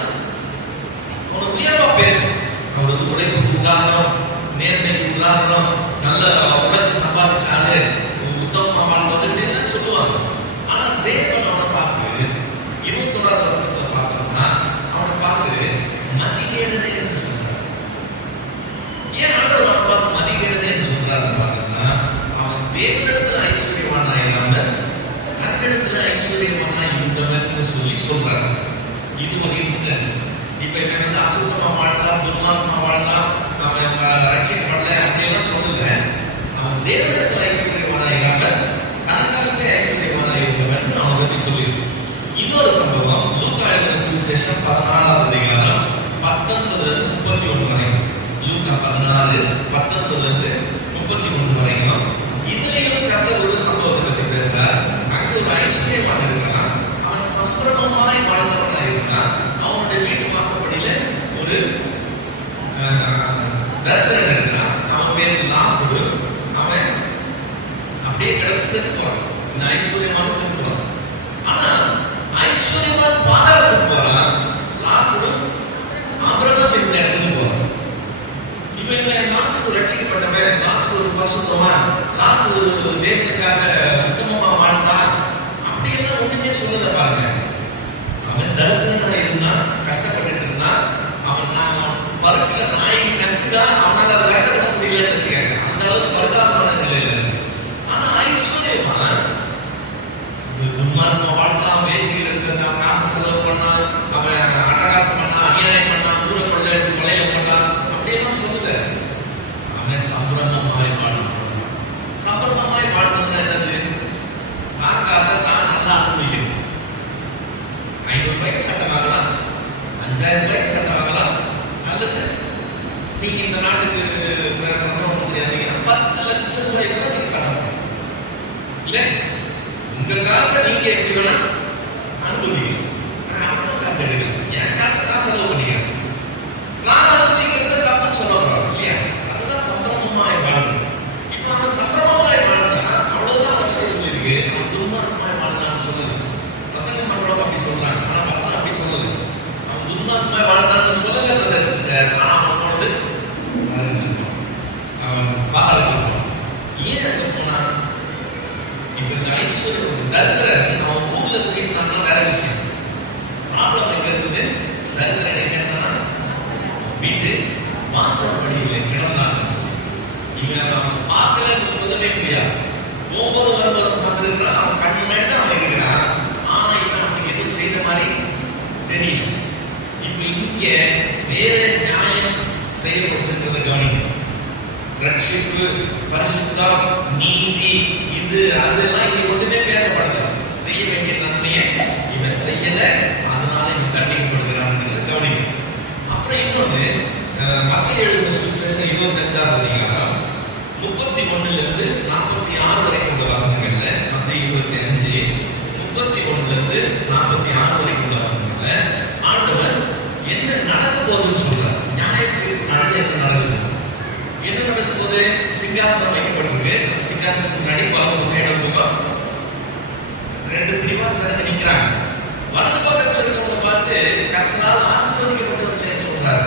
அவனை உயர்வா பேசும். அவருக்கு உழைப்புக்கு உதாரணம், நேர்மைக்கு உதாரணம், நல்ல உழைச்சி சம்பாதிச்சாரு, உத்தமமா வாழ்ந்தது எல்லாம் சொல்லுவாங்க. ஆனா தேவன் அவனை பார்த்து 21வது வசனத்தை பார்த்தோம்னா அவனை பார்த்து மதிகேடனே என்று சொல்றாரு. ஏன் ஆண்டவர் அவனை பார்த்து மதிகேடனே என்று சொல்றாரு பார்த்தோம்னா, அவன் தேவனிடத்துல ஐஸ்வர்யவானா இல்லாமல் தன்னிடத்துல ஐஸ்வர்யவானா இருந்தவன் சொல்லி சொல்றாரு. இது ஒரு இன்சிடென்ட். இப்ப இவன் வந்து அசுத்தமா வாழ்ந்தான், துர்மார்க்கமா வாழ்ந்தான், அவன் ரட்சிக்கப்படல அப்படியெல்லாம் சொல்லல. அவன் தேவனிடத்துல ஐஸ்வர்யவானா இல்லாமல் தனக்காகவே ஐஸ்வர்யவானா இருந்தவன் அவனை பத்தி சொல்லியிருக்கு. இன்னொரு சம்பவம் லூக்கா எழுதின சுவிசேஷம் 14வது அதிகாரம் 19 31 வரைக்கும். லூக்கா 14 19 31 வரைக்கும். இதுலயும் கர்த்தர் ஒரு சம்பவத்தை பத்தி பேசுறார். அங்க ஒரு ஐஸ்வர்யவான் இருக்கலாம், அவன் சம்பிரமமாய் வாழ்ந்தவனா இருக்கான். அவனுடைய வீட்டு வாசப்படியில ஒரு தரித்திரன் இருக்கிறான். அவன் பேர் லாசரு. அவன் அப்படியே கிடந்து செத்து போறான். இந்த ஐஸ்வர்யமான செத்து போறான். ஆனா ஐஸ்வர்யவான் பாதாளத்துக்கு போறான், லாசரு ஆபிரகாம் இருந்த இடத்துக்கு போறான். இவன் லாசரு ரட்சிக்கப்பட்டவன், லாசரு ஒரு பரிசுத்தவான், லாசரு தேவனுக்காக உத்தமமா வாழ்ந்தான் அப்படியெல்லாம் ஒண்ணுமே சொல்லல. பாருங்க, அவன் தரித்திரனா இருந்தான், கஷ்டப்பட்டு இருந்தான். அவன் பருக்கிற நாய் நக்குதா அவனால அதை கட்ட முடியலன்னு வச்சுக்காங்க. அந்த அளவுக்கு பரிதாபமான நிலையில. ஆனா ஐஸ்வர்யவான் துன்மார்க்கமா வாழ்ந்தான், வேசியில் இருக்கிறான், காசு செலவு பண்ணான், அவன் அட்டகாசம் பண்ணான், அநியாயம் பண்ணான், ஊரை கொள்ளையடிச்சு கொலையில பண்ணான் அப்படியெல்லாம் சொல்லல. அவன் சம்பிரமமாய் வாழ்ந்தான். சம்பிரமமாய் வாழ்ந்ததுன்னா என்னது? தான் காசை தான் நல்லா அனுபவிக்கணும். 500 ரூபாய்க்கு சட்டை வாங்கலாம், 5000 ரூபாய்க்கு சட்டை வாங்கலாம். நல்லது, நீங்க இந்த நாட்டுக்கு முடியாதீங்கன்னா 10 லட்சம் ரூபாய் கூட நீங்க சட்டை வாங்கலாம். இல்ல, உங்க காசை நீங்க எப்படி வேணா அனுபவிக்கணும். நான் அவ்வளவு காசு எடுக்கிறேன், என் காசை நான் செலவு பண்ணிக்கிறேன், நான் அனுபவிக்கிறது தப்புன்னு சொல்ல இல்லையா? அதுதான் சம்பிரமமாய் வாழ்க்கை. இப்ப அவன் சம்பிரமமாய் வாழ்ந்தா அவ்வளவுதான் அவன் பத்தி சொல்லியிருக்கு. அவன் துன்மார்க்கமாய் வாழ்ந்தான்னு சொல்லுது. பசங்க பண்றவங்க அப்படி சொல்றாங்க, ஆனா பசங்க அப்படி சொல்லுது. அவன் துன்மார்க்கமாய் வாழ்ந்தான்னு சொல்லல சிஸ்டர். ஆனா அவன் போனது அவன் பாதாளத்துக்கு போனான். ஏன் அங்க போனா? இப்ப இந்த ஐஸ்வர்யம் தரித்திரன் அவன் ஊர்ல போயிருந்தான்னா வேற விஷயம். ப்ராப்ளம் எங்க இருந்தது? தரித்திரன் எங்க இருந்தானா வீட்டு வாசப்படியில கிடந்தான். இவன் அவன் பார்க்கலன்னு சொல்லவே முடியாது. ஒவ்வொரு வருவரும் வந்திருக்கிறான், அவன் கண்ணு மேல அவன் இருக்கிறான். ஆனா இவன் அவனுக்கு எதுவும் செய்த மாதிரி தெரியும். இப்ப இங்க வேற நியாயம் செயல்படுத்துகிறத கவனிக்கணும். ரட்சிப்பு, பரிசுத்தம், நீதி, இது அதெல்லாம் இங்க ஒன்றுமே பேசப்படுது. செய்ய வேண்டிய நன்மையை இவன் செய்யல, அதனால இவன் தண்டிக்கப்படுகிறான் கவனிக்கணும். அப்புறம் இன்னொன்னு, மத்திய எழுதின சுவிசேஷம் 25வது அதிகாரம் 31 இருந்து 46 வரைக்கும் உள்ள வசனங்கள்ல, மத்திய 25 31 இருந்து 46 வரைக்கும் உள்ள வசனங்கள்ல ஆண்டவர் என்ன நடக்க போகுதுன்னு சொல்றார். நியாயத்திற்கு நடந்து நடக்குது. என்ன நடக்க போது? சிங்காசனம் வைக்கப்பட்டிருக்கு. சிங்காசனத்துக்கு முன்னாடி பலமுறை இடம் இருக்கும். 2 பிரிவா ஜனங்க நிக்கிறாங்க. வலது பக்கத்துல இருக்கவங்களை பார்த்து கர்த்தரால் ஆசீர்வதிக்கப்பட்டவர்களே சொல்றாரு.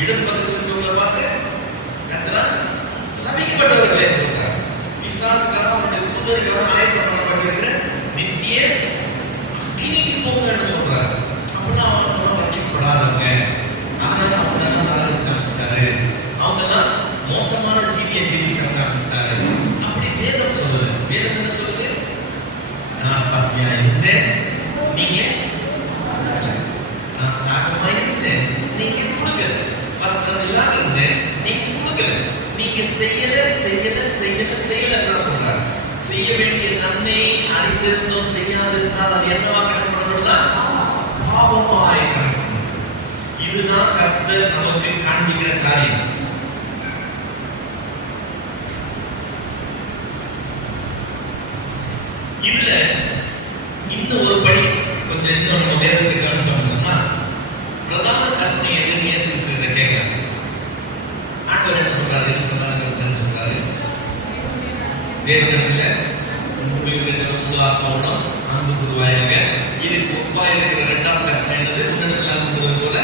இடது பக்கத்துல இருக்கவங்களை பார்த்து கர்த்தரால் சபிக்கப்பட்டவர்களே சொல்றாரு. பிசாசுக்காக அவனுடைய தூதர்களுக்காக ஆயத்தம் பண்ணப்பட்டிருக்கிற நித்திய அக்கினிக்கு போங்கன்னு சொல்றாரு. அப்படின்னா அவங்க ரட்சிக்கப்படாதவங்க, அதனால அவங்க நரகத்துக்கு அனுப்பிச்சிட்டாரு, அவங்க எல்லாம் மோசமான ஜீவியை ஜீவிச்சாங்க ஆரம்பிச்சிட்டாரு. அப்படி வேதம் சொல்லுது. வேதம் என்ன சொல்லுது? நான் பசியா இருந்தேன், நீங்க நான் தாகமா இருந்தேன், நீங்க கொடுக்கல, வஸ்திரம் இல்லாத இருந்தேன், நீங்க கொடுக்கல, நீங்க செய்யல செய்யல செய்யல செய்யல சொல்றாரு. செய்ய வேண்டிய நன்மை அறிந்திருந்தோம் செய்யாதிருந்தால் அது என்னவா கணக்கப்படணும்னா பாவமாய் கணக்கப்படும். இதுதான் கர்த்தர் நமக்கு காண்பிக்கிற காரியம். இதுல இந்த ஒரு படி கொஞ்சம் இன்னும் நம்ம வேதத்தை கவனிச்சோம்னு சொன்னா, பிரதான கற்பனை எதுன்னு இயேசு கிறிஸ்து கேட்கிறார். ஆண்டவர் என்ன சொல்றாரு? பிரதான கற்பனை சொல்றாரு, தேவனிடத்துல முழு ஆத்மாவோடும் அன்பு கூறுவாயாக. இதுக்கு ஒப்பா இருக்கிற இரண்டாம் கற்பனை என்னது? உன்னிடத்துல அன்பு கூறுவது போல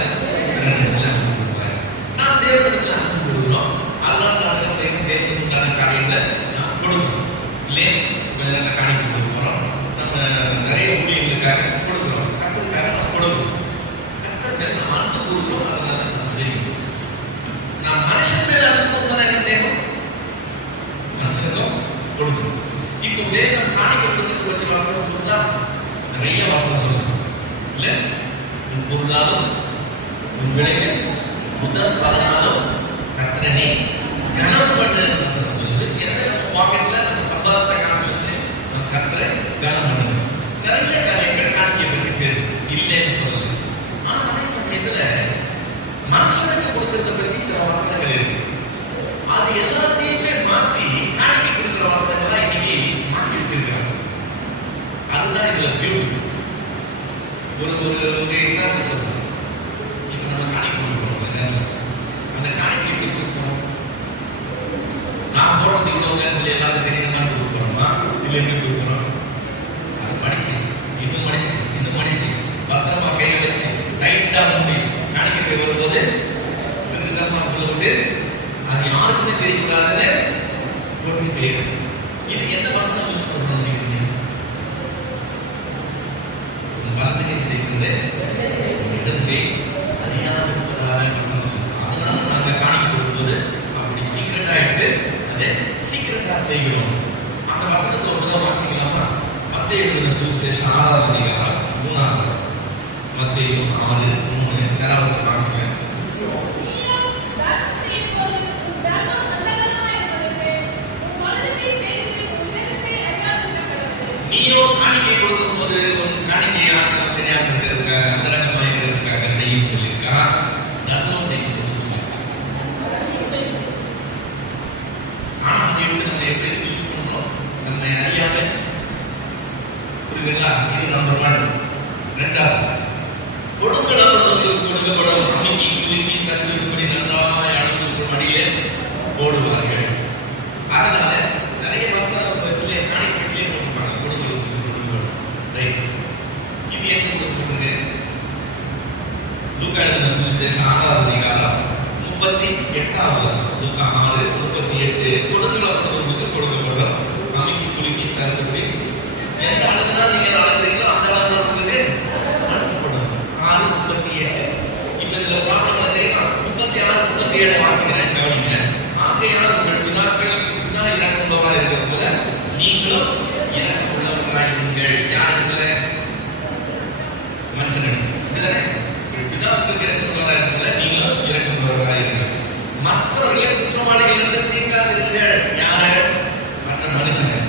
பிறனிடத்துல அன்பு கூறுவாயாக. நாம் தேவனிடத்துல அன்பு கூறுகிறோம், அதனால நாங்கள் செய்ய தேவனுக்கு உண்டான காரியங்களை நாம் கொடுக்கணும் இல்லையா? நல்ல காணிக்கை கொடுக்குறோம், நம்ம நிறைய ஊழியர்களுக்காக கொடுக்குறோம், கர்த்தருக்காக நம்ம கொடுக்கணும். கர்த்தருக்கு நம்ம அன்பு கூறுகிறோம், அதனால நம்ம செய்யணும். நாம் மனுஷன் மேல அன்பு கூறுறதுனா என்ன செய்யணும்? மனுஷனுக்கும் கொடுக்கணும். இப்போ வேதம் காணிக்கை கொடுக்கறது பற்றி வசனம் சொன்னா நிறைய வசனம் சொல்லணும் இல்ல? உன் பொருளாலும் உன் விளைவு முதல் பலனாலும் கர்த்தரை கனம் பண்ணு சொல்லுது. எனவே நம்ம பாக்கெட்ல நம்ம சம்பாதிச்ச காசு வந்து நம்ம கர்த்தரை கனம் பண்ணணும். நிறைய காரியங்கள் காணிக்கையை பற்றி பேசுது, இல்லைன்னு சொல்லல. ஆனா அதே சமயத்துல மனுஷனுக்கு கொடுக்கறத பத்தி சில வசனங்கள் இருக்கு. அது எல்லாத்தையுமே மாத்தி காணிக்கை கொடுக்கிற வசனங்களா இன்னைக்கு மாற்றி வச்சிருக்காங்க. அதுதான் இதுல பியூட்டி. ஒரு எக்ஸாம்பிள் சொல்றேன். இப்ப நம்ம காணிக்கை கொடுக்கிறோம், அந்த காணிக்கை எப்படி கொடுக்கிறோம்? நான் போடுறது இவ்வளவுன்னு சொல்லி எல்லாரும் தெரியுமா கொடுக்குறோமா? இல்லை எப்படி கொடுக்குறோம்? அது மடிச்சு இன்னும் மடிச்சு இன்னும் மடிச்சு பத்திரமா கையில வச்சு டைட்டா மூடி காணிக்கை வரும்போது திருத்தமா விட்டு அது யாருக்குமே தெரியக்கூடாதுன்னு போட்டு தெரியும். இது எந்த வசனம் யூஸ் பண்றோம்? வலதுகை செய்கிறது இடதுகை அறியாத வசனம். அதனால நாங்க காணிக்கை கொடுக்கும்போது அப்படி சீக்கிரட் ஆயிட்டு அதை சீக்கிரட்டா செய்கிறோம். அந்த வசனத்தை ஒன்றுதான் வாசிக்கலாமா? மத்தேயு சுவிசேஷம் 6ஆம் அதிகாரம் 3ஆம் வசனம். மத்தேயு 6:3 யாராவது வாசிங்க. நீயோ காணிக்கை கொடுக்கும் போது உன் காணிக்கை யாருக்கெல்லாம் தெரியாம இருக்கிறதுக்காக அந்தரங்கமாக இருக்கிறதுக்காக செய்ய சொல்லியிருக்கா. தர்மம் செய்ய ஆனா அதை எடுத்து நம்ம எப்படி யூஸ் பண்றோம்? நம்ம அறியாம. புரியுதுங்களா? இது நம்பர் 1. ரெண்டாவது, கொடுக்கப்படும் கொடுக்கப்படும் அமைக்கி குலுக்கி சந்திப்படி நன்றாய் அளவுக்கு மடியிலே போடுவார்கள். அதனால நிறைய வசனத்திலே காணிக்கையிலே போட்டுப்பாங்க கொடுக்கப்படும். ரைட், இது எங்க கொடுக்கப்பட்டிருக்கு? லூக்கா எழுதின சுவிசேஷம் 6ஆம் அதிகாரம் 38ஆம் வசனம். லூக்கா 6:38 கொடுக்கப்படும் கொடுக்கப்படும் அமைக்கி குலுக்கி சந்திப்படி எந்த அளவுனா நீங்க அளக்குறீங்களோ அந்த அளவு உங்களுக்கு அனுப்பப்படும். 6:38. இப்ப இதுல ப்ராப்ளம் என்ன தெரியுமா? 36, 37 வாசிக்கிறேன், கவனிங்க. ஆகையால் உங்கள் பிதாக்கள் பிதா இறக்குள்ளவராக இருக்கிறது போல நீங்களும் இறக்குள்ளவராக இருங்கள். யார் இடத்துல? மனுஷன். பிதாவுக்கு இறக்குள்ளவராக இருக்கிற நீங்களும் இறக்குள்ளவராக இருங்கள். மற்றவர்களை குற்றவாளிகள் என்று தீர்க்காதீர்கள். யாரு? மற்ற மனுஷன்.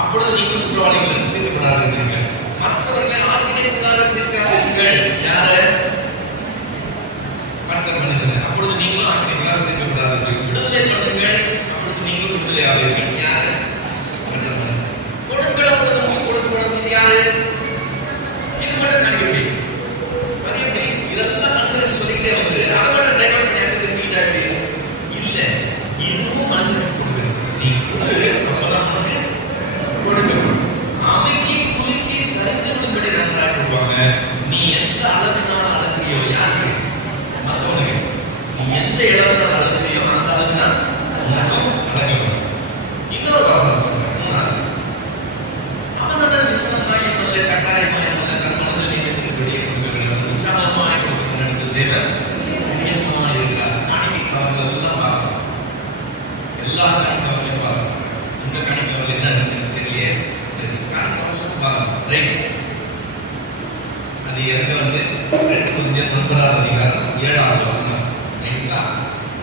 அப்பொழுது நீங்கள் குற்றவாளிகள் தீர்க்கப்படாதீர்கள். மற்றவர்களை ஆக்கினைக்குள்ளாக தீர்க்காதீர்கள். யாரு? மற்ற மனுஷன். அப்பொழுது நீங்களும் ஆக்கினைக்குள்ளாக தீர்க்கப்படாதீர்கள். விடுதலை பண்ணுங்கள், அப்பொழுது நீங்களும் விடுதலை ஆவீர்கள். யாரு? மற்ற மனுஷன். கொடுங்கள், அப்பொழுது கொடுக்கப்படும். யாரு? இது மட்டும் காணிக்கை. அது எப்படி? இதெல்லாம் மனுஷனுக்கு சொல்லிக்கிட்டே வந்து அதை மட்டும் டைவர்ட் பண்ணி மீட் ஆகி இல்லை. இதுவும் மனுஷனுக்கு கொடுக்குறது. நீ அப்பதான் கொடுக்கப்படும். அமைக்கி குலுக்கி சரித்தினும்படி நன்றாக கொடுப்பாங்க. நீ எந்த அளவினால் அளக்கிறியோ யாருக்கு? மற்றவனுக்கு. நீ எந்த இடத்துல அளக்கிறியோ அந்த அளவுனா அளக்கப்படும். இன்னொரு வாசனம் சொல்றேன். அவனதன் விசனமாய் முதல்ல கட்டாயமாய் முதல்ல கண்மனதில் நீக்கத்தின்படி கொடுக்க உற்சாகமாய் கொடுக்க நடந்த தேவன் பிரியமாய் இருக்கிறார். காணிக்கைக்காரர்கள் எல்லாம் பார்க்கணும். எல்லா காணிக்கையாளர்களையும் பார்க்கணும். உங்க காணிக்கையாளர்கள் என்ன இருக்குன்னு தெரியலையே. சரி, காணிக்கையாளர்கள் பார்க்கணும். ரைட். அது எனக்கு வந்து 2 கொரிந்தியர் 9ஆம் அதிகாரம் 7ஆம் வசனம். ரைட்டுங்களா?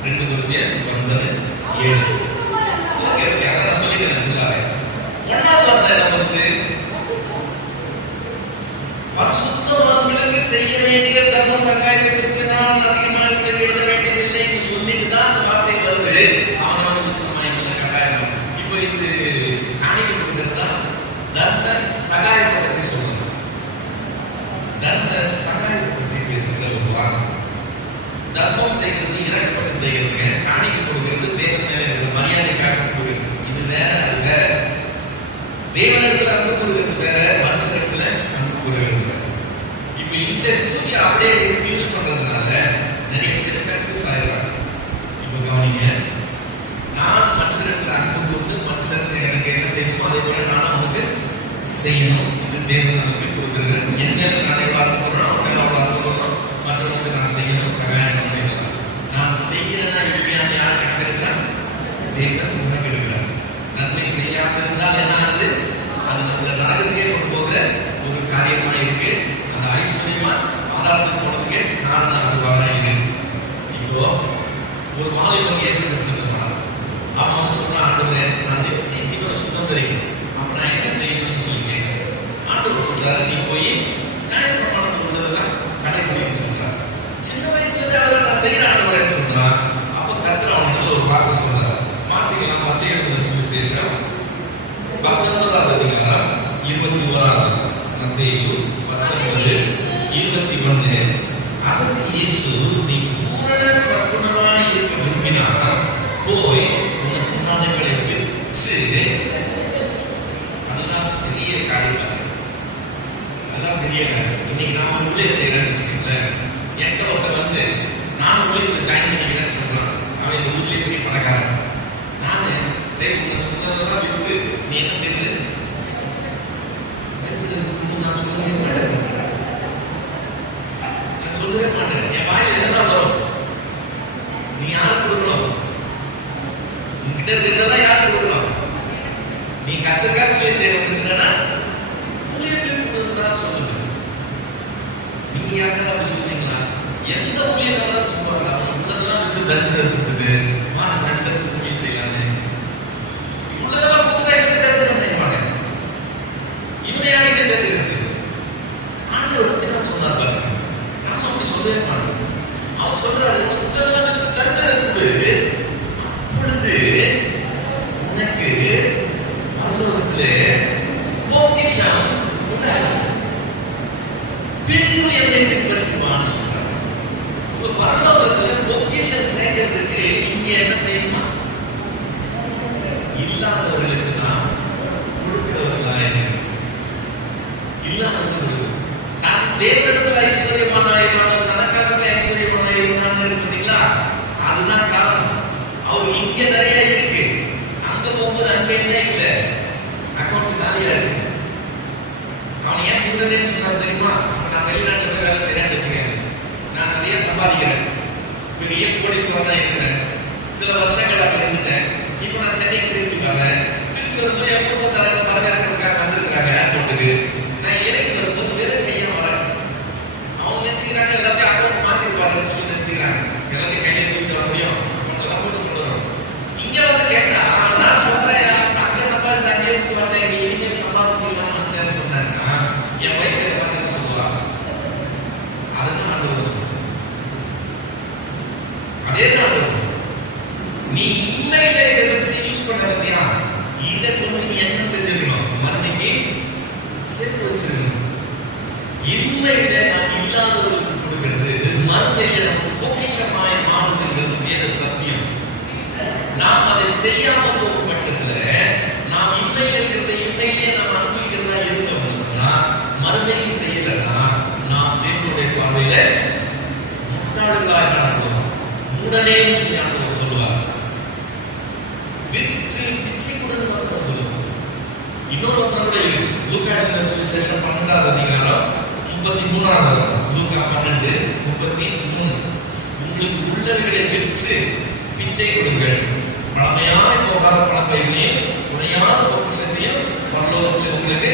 2 கொரிந்தியர் 9:7. ஓகே, அதான் சொல்லிட்டேன். 1ஆவது வசனம் என்ன சொல்லுது? பரிசுத்தவான்களுக்கு செய்ய வேண்டிய தர்ம சங்காயத்தை குறித்து நான் அதிகமாக எழுத வேண்டியதில்லை என்று சொல்லிட்டு தான் அந்த வார்த்தை வருது. அவனவன் விசனமாய் நல்ல கட்டாயம். இப்போ இது காணிக்கை கொடுக்கிறதா தர்ம சகாயத்தை பற்றி சொல்லுங்க. தர்ம சகாயத்தை பற்றி பேசுகிற ஒரு வார்த்தை. தேவனிடத்துல அன்பு கூறுகிறது வேற, மனுஷனிடத்துல அன்பு கூறுகிறது வேற. இப்ப இந்த தூக்கி அப்படியே யூஸ் பண்றதுனால நிறைய பேர் கன்ஃபியூஸ் ஆயிடுறாங்க. இப்ப கவனிங்க, நான் மனுஷனிடத்துல அன்பு கூர்ந்து மனுஷன் எனக்கு என்ன செய்யணுமோ அதே போல நானும் அவனுக்கு செய்யணும். இது தேவன் நமக்கு கொடுக்குறது. என் மேல நான் எவ்வளவு அன்பு கூறணும், அவன் மேல அவ்வளவு அன்பு கூறணும், மற்றவங்களுக்கு நான் செய்யணும், சகாயம் பண்ணணும். நான் செய்யறேன்னா இல்லையான்னு யார் கணக்கெடுக்கிறா? தேவன் கணக்கெடுக்கிறார். நன்மை செய்யாம இருந்தால் என்ன ஆகுது? அது நம்மள நரகத்துக்கே கொண்டு போகிற ஒரு காரியமா இருக்கு. அந்த ஐஸ்வர்யமா ஆதாரத்துக்கு போனதுக்கே காரணம் அதுவாக இருக்கு. இப்போ ஒரு வாலிபன் இயேசு கிறிஸ்துவுக்கு போனான். அவன் வந்து சொல்றான், ஆண்டவரே நான் நித்திய ஜீவனை சுதந்திரிக்கணும், அப்ப நான் என்ன செய்யணும்னு சொல்லி கேட்கிறேன். ஆண்டவர் சொல்றாரு, நீ போய் நியாயப்பிரமாணம் உள்ளதெல்லாம் கடைபிடின்னு சொல்றாரு. சின்ன வயசுல இருந்து அதெல்லாம் நான் செய்யற ஆண்டவரேன்னு சொல்றான். அப்ப கர்த்தர் அவனுக்கு ஒரு வார்த்தை சொல்றாரு. வாசிக்கலாம். மத்திய எழுதின சுவிசேஷம் 19ஆவது அதிகாரம் 21ஆவது வசனம். மத்தேயு 19:21. அதற்கு இயேசு, நீ பூரண சற்புணமாய் இருக்க விரும்பினால் போய் உன் முன்னாடிகளை விற்று, அதுதான் பெரிய காரியம். அதுதான் பெரிய காரியம். இன்னைக்கு நான் ஒரு ஊழியர் செய்யறேன்னு வச்சுக்கோங்களேன். என்கிட்ட ஒருத்தர் வந்து நான் ஊழியத்தில் ஜாயின் பண்ணிக்கிறேன்னு சொல்றான். அவன் இந்த ஊர்லயே பெரிய பணக்காரன். நானு உன்னதான் விட்டு நீ என்ன செய்யுது நான் சொல்லவே மாட்டேன். என் வாயில என்னதான் வரும்? நீ யாரு கொடுக்கணும்? உன்கிட்ட இருக்கிறதா யாரு கொடுக்கணும்? நீ கத்துக்காக ஊழிய செய்யணும்னா ஊழியத்திற்கு தான் சொல்லுங்க. நீங்க யாருக்கா அப்படி சொல்றீங்களா? எந்த ஊழியக்காரரும் சொல்லுவாங்க, அவன் உள்ளதெல்லாம் விட்டு தரித்திரம் இருக்குது, ஊழியம் செய்யலான்னு உள்ளதெல்லாம் புதுதாக தரித்திரம் செய்ய மாட்டேன். இவனை யாருக்கே சேர்த்துக்கிறது? ஆண்டவர் தான் சொன்னார் பாருங்க. நாம அப்படி சொல்லவே மாட்டோம். அவர் சொல்றாரு, உள்ளதெல்லாம் தரித்திரம் இருக்குது, அப்பொழுது உனக்கு அலுவலகத்திலே பொக்கிஷம் உண்டாகும், பின்பு என்னை பின்பற்றுவான்னு சொல்றாரு. உங்க பரலோகத்துல பொக்கிஷம் சேர்க்கிறதுக்கு இங்க என்ன செய்யணுமா? இல்லாதவர்களுக்கு நாம் கொடுக்கிறவர்களாக இல்லாதவர்களுக்கு நான் தேவனிடத்தில் ஐஸ்வர்யமானாயிருந்தாலும் தனக்காகவே ஐஸ்வர்யமானாயிருந்தான்னு இருக்கிறீங்களா? அதுதான் காரணம். அவர் இங்க நிறைய இருக்கு, அங்க போகும்போது அங்க என்ன இல்லை, அக்கௌண்ட் காலியா இருக்கு. அவன் ஏன் கொடுக்குறேன்னு சொன்னான் தெரியுமா? நான் வெளிநாட்டுல போய் வேலை செய்யறேன்னு வச்சுக்கேன், நான் நிறைய சம்பாதிக்கிறேன், பெரிய கோடீஸ்வரனா இருக்கிறேன், சில வருஷங்கள் அப்ப இருந்துட்டேன். இப்போ நான் சென்னைக்கு திருப்பி வரேன். திருப்பி வரும்போது என் குடும்ப தலைவர் வரவேற்கிறதுக்காக வந்திருக்கிறாங்க ஏர்போர்ட்டுக்கு. நான் இறங்கி வரும்போது வெறும் கையை வரேன். அவங்க நினைச்சுக்கிறாங்க எல்லாத்தையும் அக்கௌண்ட் மாத்திருப்பாருன்னு சொல்லி நினைச்சுக்கிறாங்க. எல்லாத்தையும் கையை தூக்கிட்டு வர முடியும், அக்கௌண்ட்ல போட்டு கொண்டு வரும். இங்க வந்து கேட்டா நான் சொல்றேன், அங்கே சம்பாதிச்சு அங்கே இருந்து வந்தேன், நீ இனிமேல் சம்பாதிச்சுக்கலாம்னு சொன்னாங்கன்னா என் வயிற்று பார்த்து சொல்லுவாங்க. அதுதான் ஆண்டவர். அதே தான் நீ உண்மையில இதை வச்சு யூஸ் பண்ண பத்தியா, இதை கொண்டு நீ என்ன செஞ்சிருக்கணும்? மறுபடிக்கு சேர்த்து வச்சிருக்கணும். உண்மையில நாம் இல்லாதவர்களுக்கு கொடுக்கிறது, மறுபடியில நமக்கு பொக்கிஷமாய் மாறுகிறது வேத சத்தியம். நாம் அதை செய்யாம போகும் பட்சத்துல நாம் உண்மையில இருக்கிறத உண்மையிலே நாம் அனுபவிக்கிறதா இருந்தோம்னு சொன்னா, மறுபடியும் செய்யலன்னா நாம் தேவனுடைய பார்வையில முட்டாள்களாக காணப்படுவோம். மூடனேன்னு சொல்லி ஆண்டவர் சொல்லுவார். பிச்சை கொடுத்து வசனம் சொல்லுவோம். இன்னொரு வசனம் கூட இருக்கு. லூக்கா எழுதின சுவிசேஷம் 12ஆவது அதிகாரம் 33ஆவது வசனம். லூக்கா 12:33. உங்களுக்கு உள்ளவைகளை விற்று பிச்சை கொடுங்கள், பழமையாய் போகாத பணப்பைகளையும் உடையாத பொக்கிஷத்தையும் பரலோகத்தில் உங்களுக்கு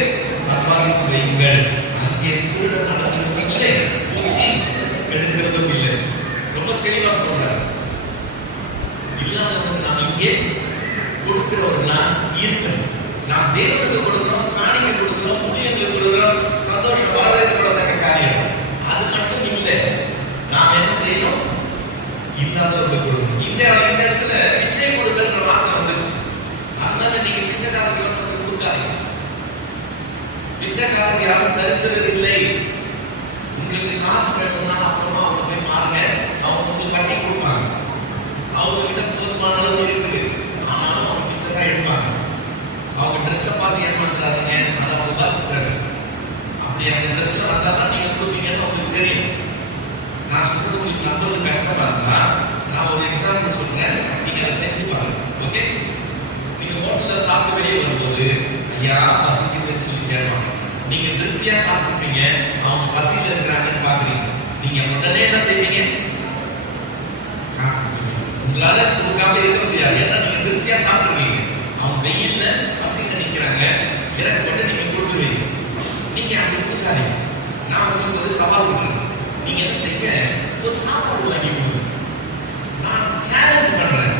சம்பாதித்து வையுங்கள், அங்கே திருட நடக்கிறதும் இல்லை, பூச்சி எடுக்கிறதும் இல்லை. ரொம்ப தெளிவா சொல்றாரு. இல்லாதவங்க நாம் இங்கே கொடுக்கிறவர்களா இருக்கணும். நாம் தேவனுக்கு கொடுக்கிறோம், காணிக்கை கொடுக்கிறோம், ஊழியங்களுக்கு கொடுக்கிறோம், சந்தோஷம் வரவேற்கப்படத்தக்க காரியம். அது மட்டும் இல்லை, நாம் என்ன செய்யணும்? இல்லாதவர்களுக்கு கொடுக்கணும். இந்த இடத்துல பிச்சை கொடுக்கன்ற வார்த்தை வந்துருச்சு. அதனால நீங்க பிச்சைக்காரர்களுக்கு கொடுக்காதீங்க. பிச்சைக்காரருக்கு யாரும் தரித்திரர் இல்லை. உங்களுக்கு காசு வேணும்னா அப்புறமா அவங்க போய் பாருங்க, அவங்க உங்களுக்கு கட்டி கொடுப்பாங்க. அவங்க கிட்ட போதுமான அளவு இருக்குது, ஆனாலும் அவங்க பிச்சை தான் எடுப்பாங்க. அவங்க ட்ரெஸ்ஸை பார்த்து ஏமாற்றாதீங்க. உடனே என்ன செய்வீங்க? காசு கொடுப்பீங்க. உங்களால கொடுக்காம இருக்க முடியாது. ஏன்னா நீங்க திருப்தியா சாப்பிடுவீங்க. அவங்க வெயில்ல பசியில நிக்கிறாங்க, இறக்கப்பட்டு நீங்க கொடுத்துருவீங்க. நீங்க அப்படி கொடுக்காதீங்க. நான் உங்களுக்கு ஒரு சவால் கொடுக்குறேன். நீங்க என்ன செய்யுங்க, ஒரு சாப்பாடு வாங்கி கொடுங்க. நான் சேலஞ்ச் பண்றேன்.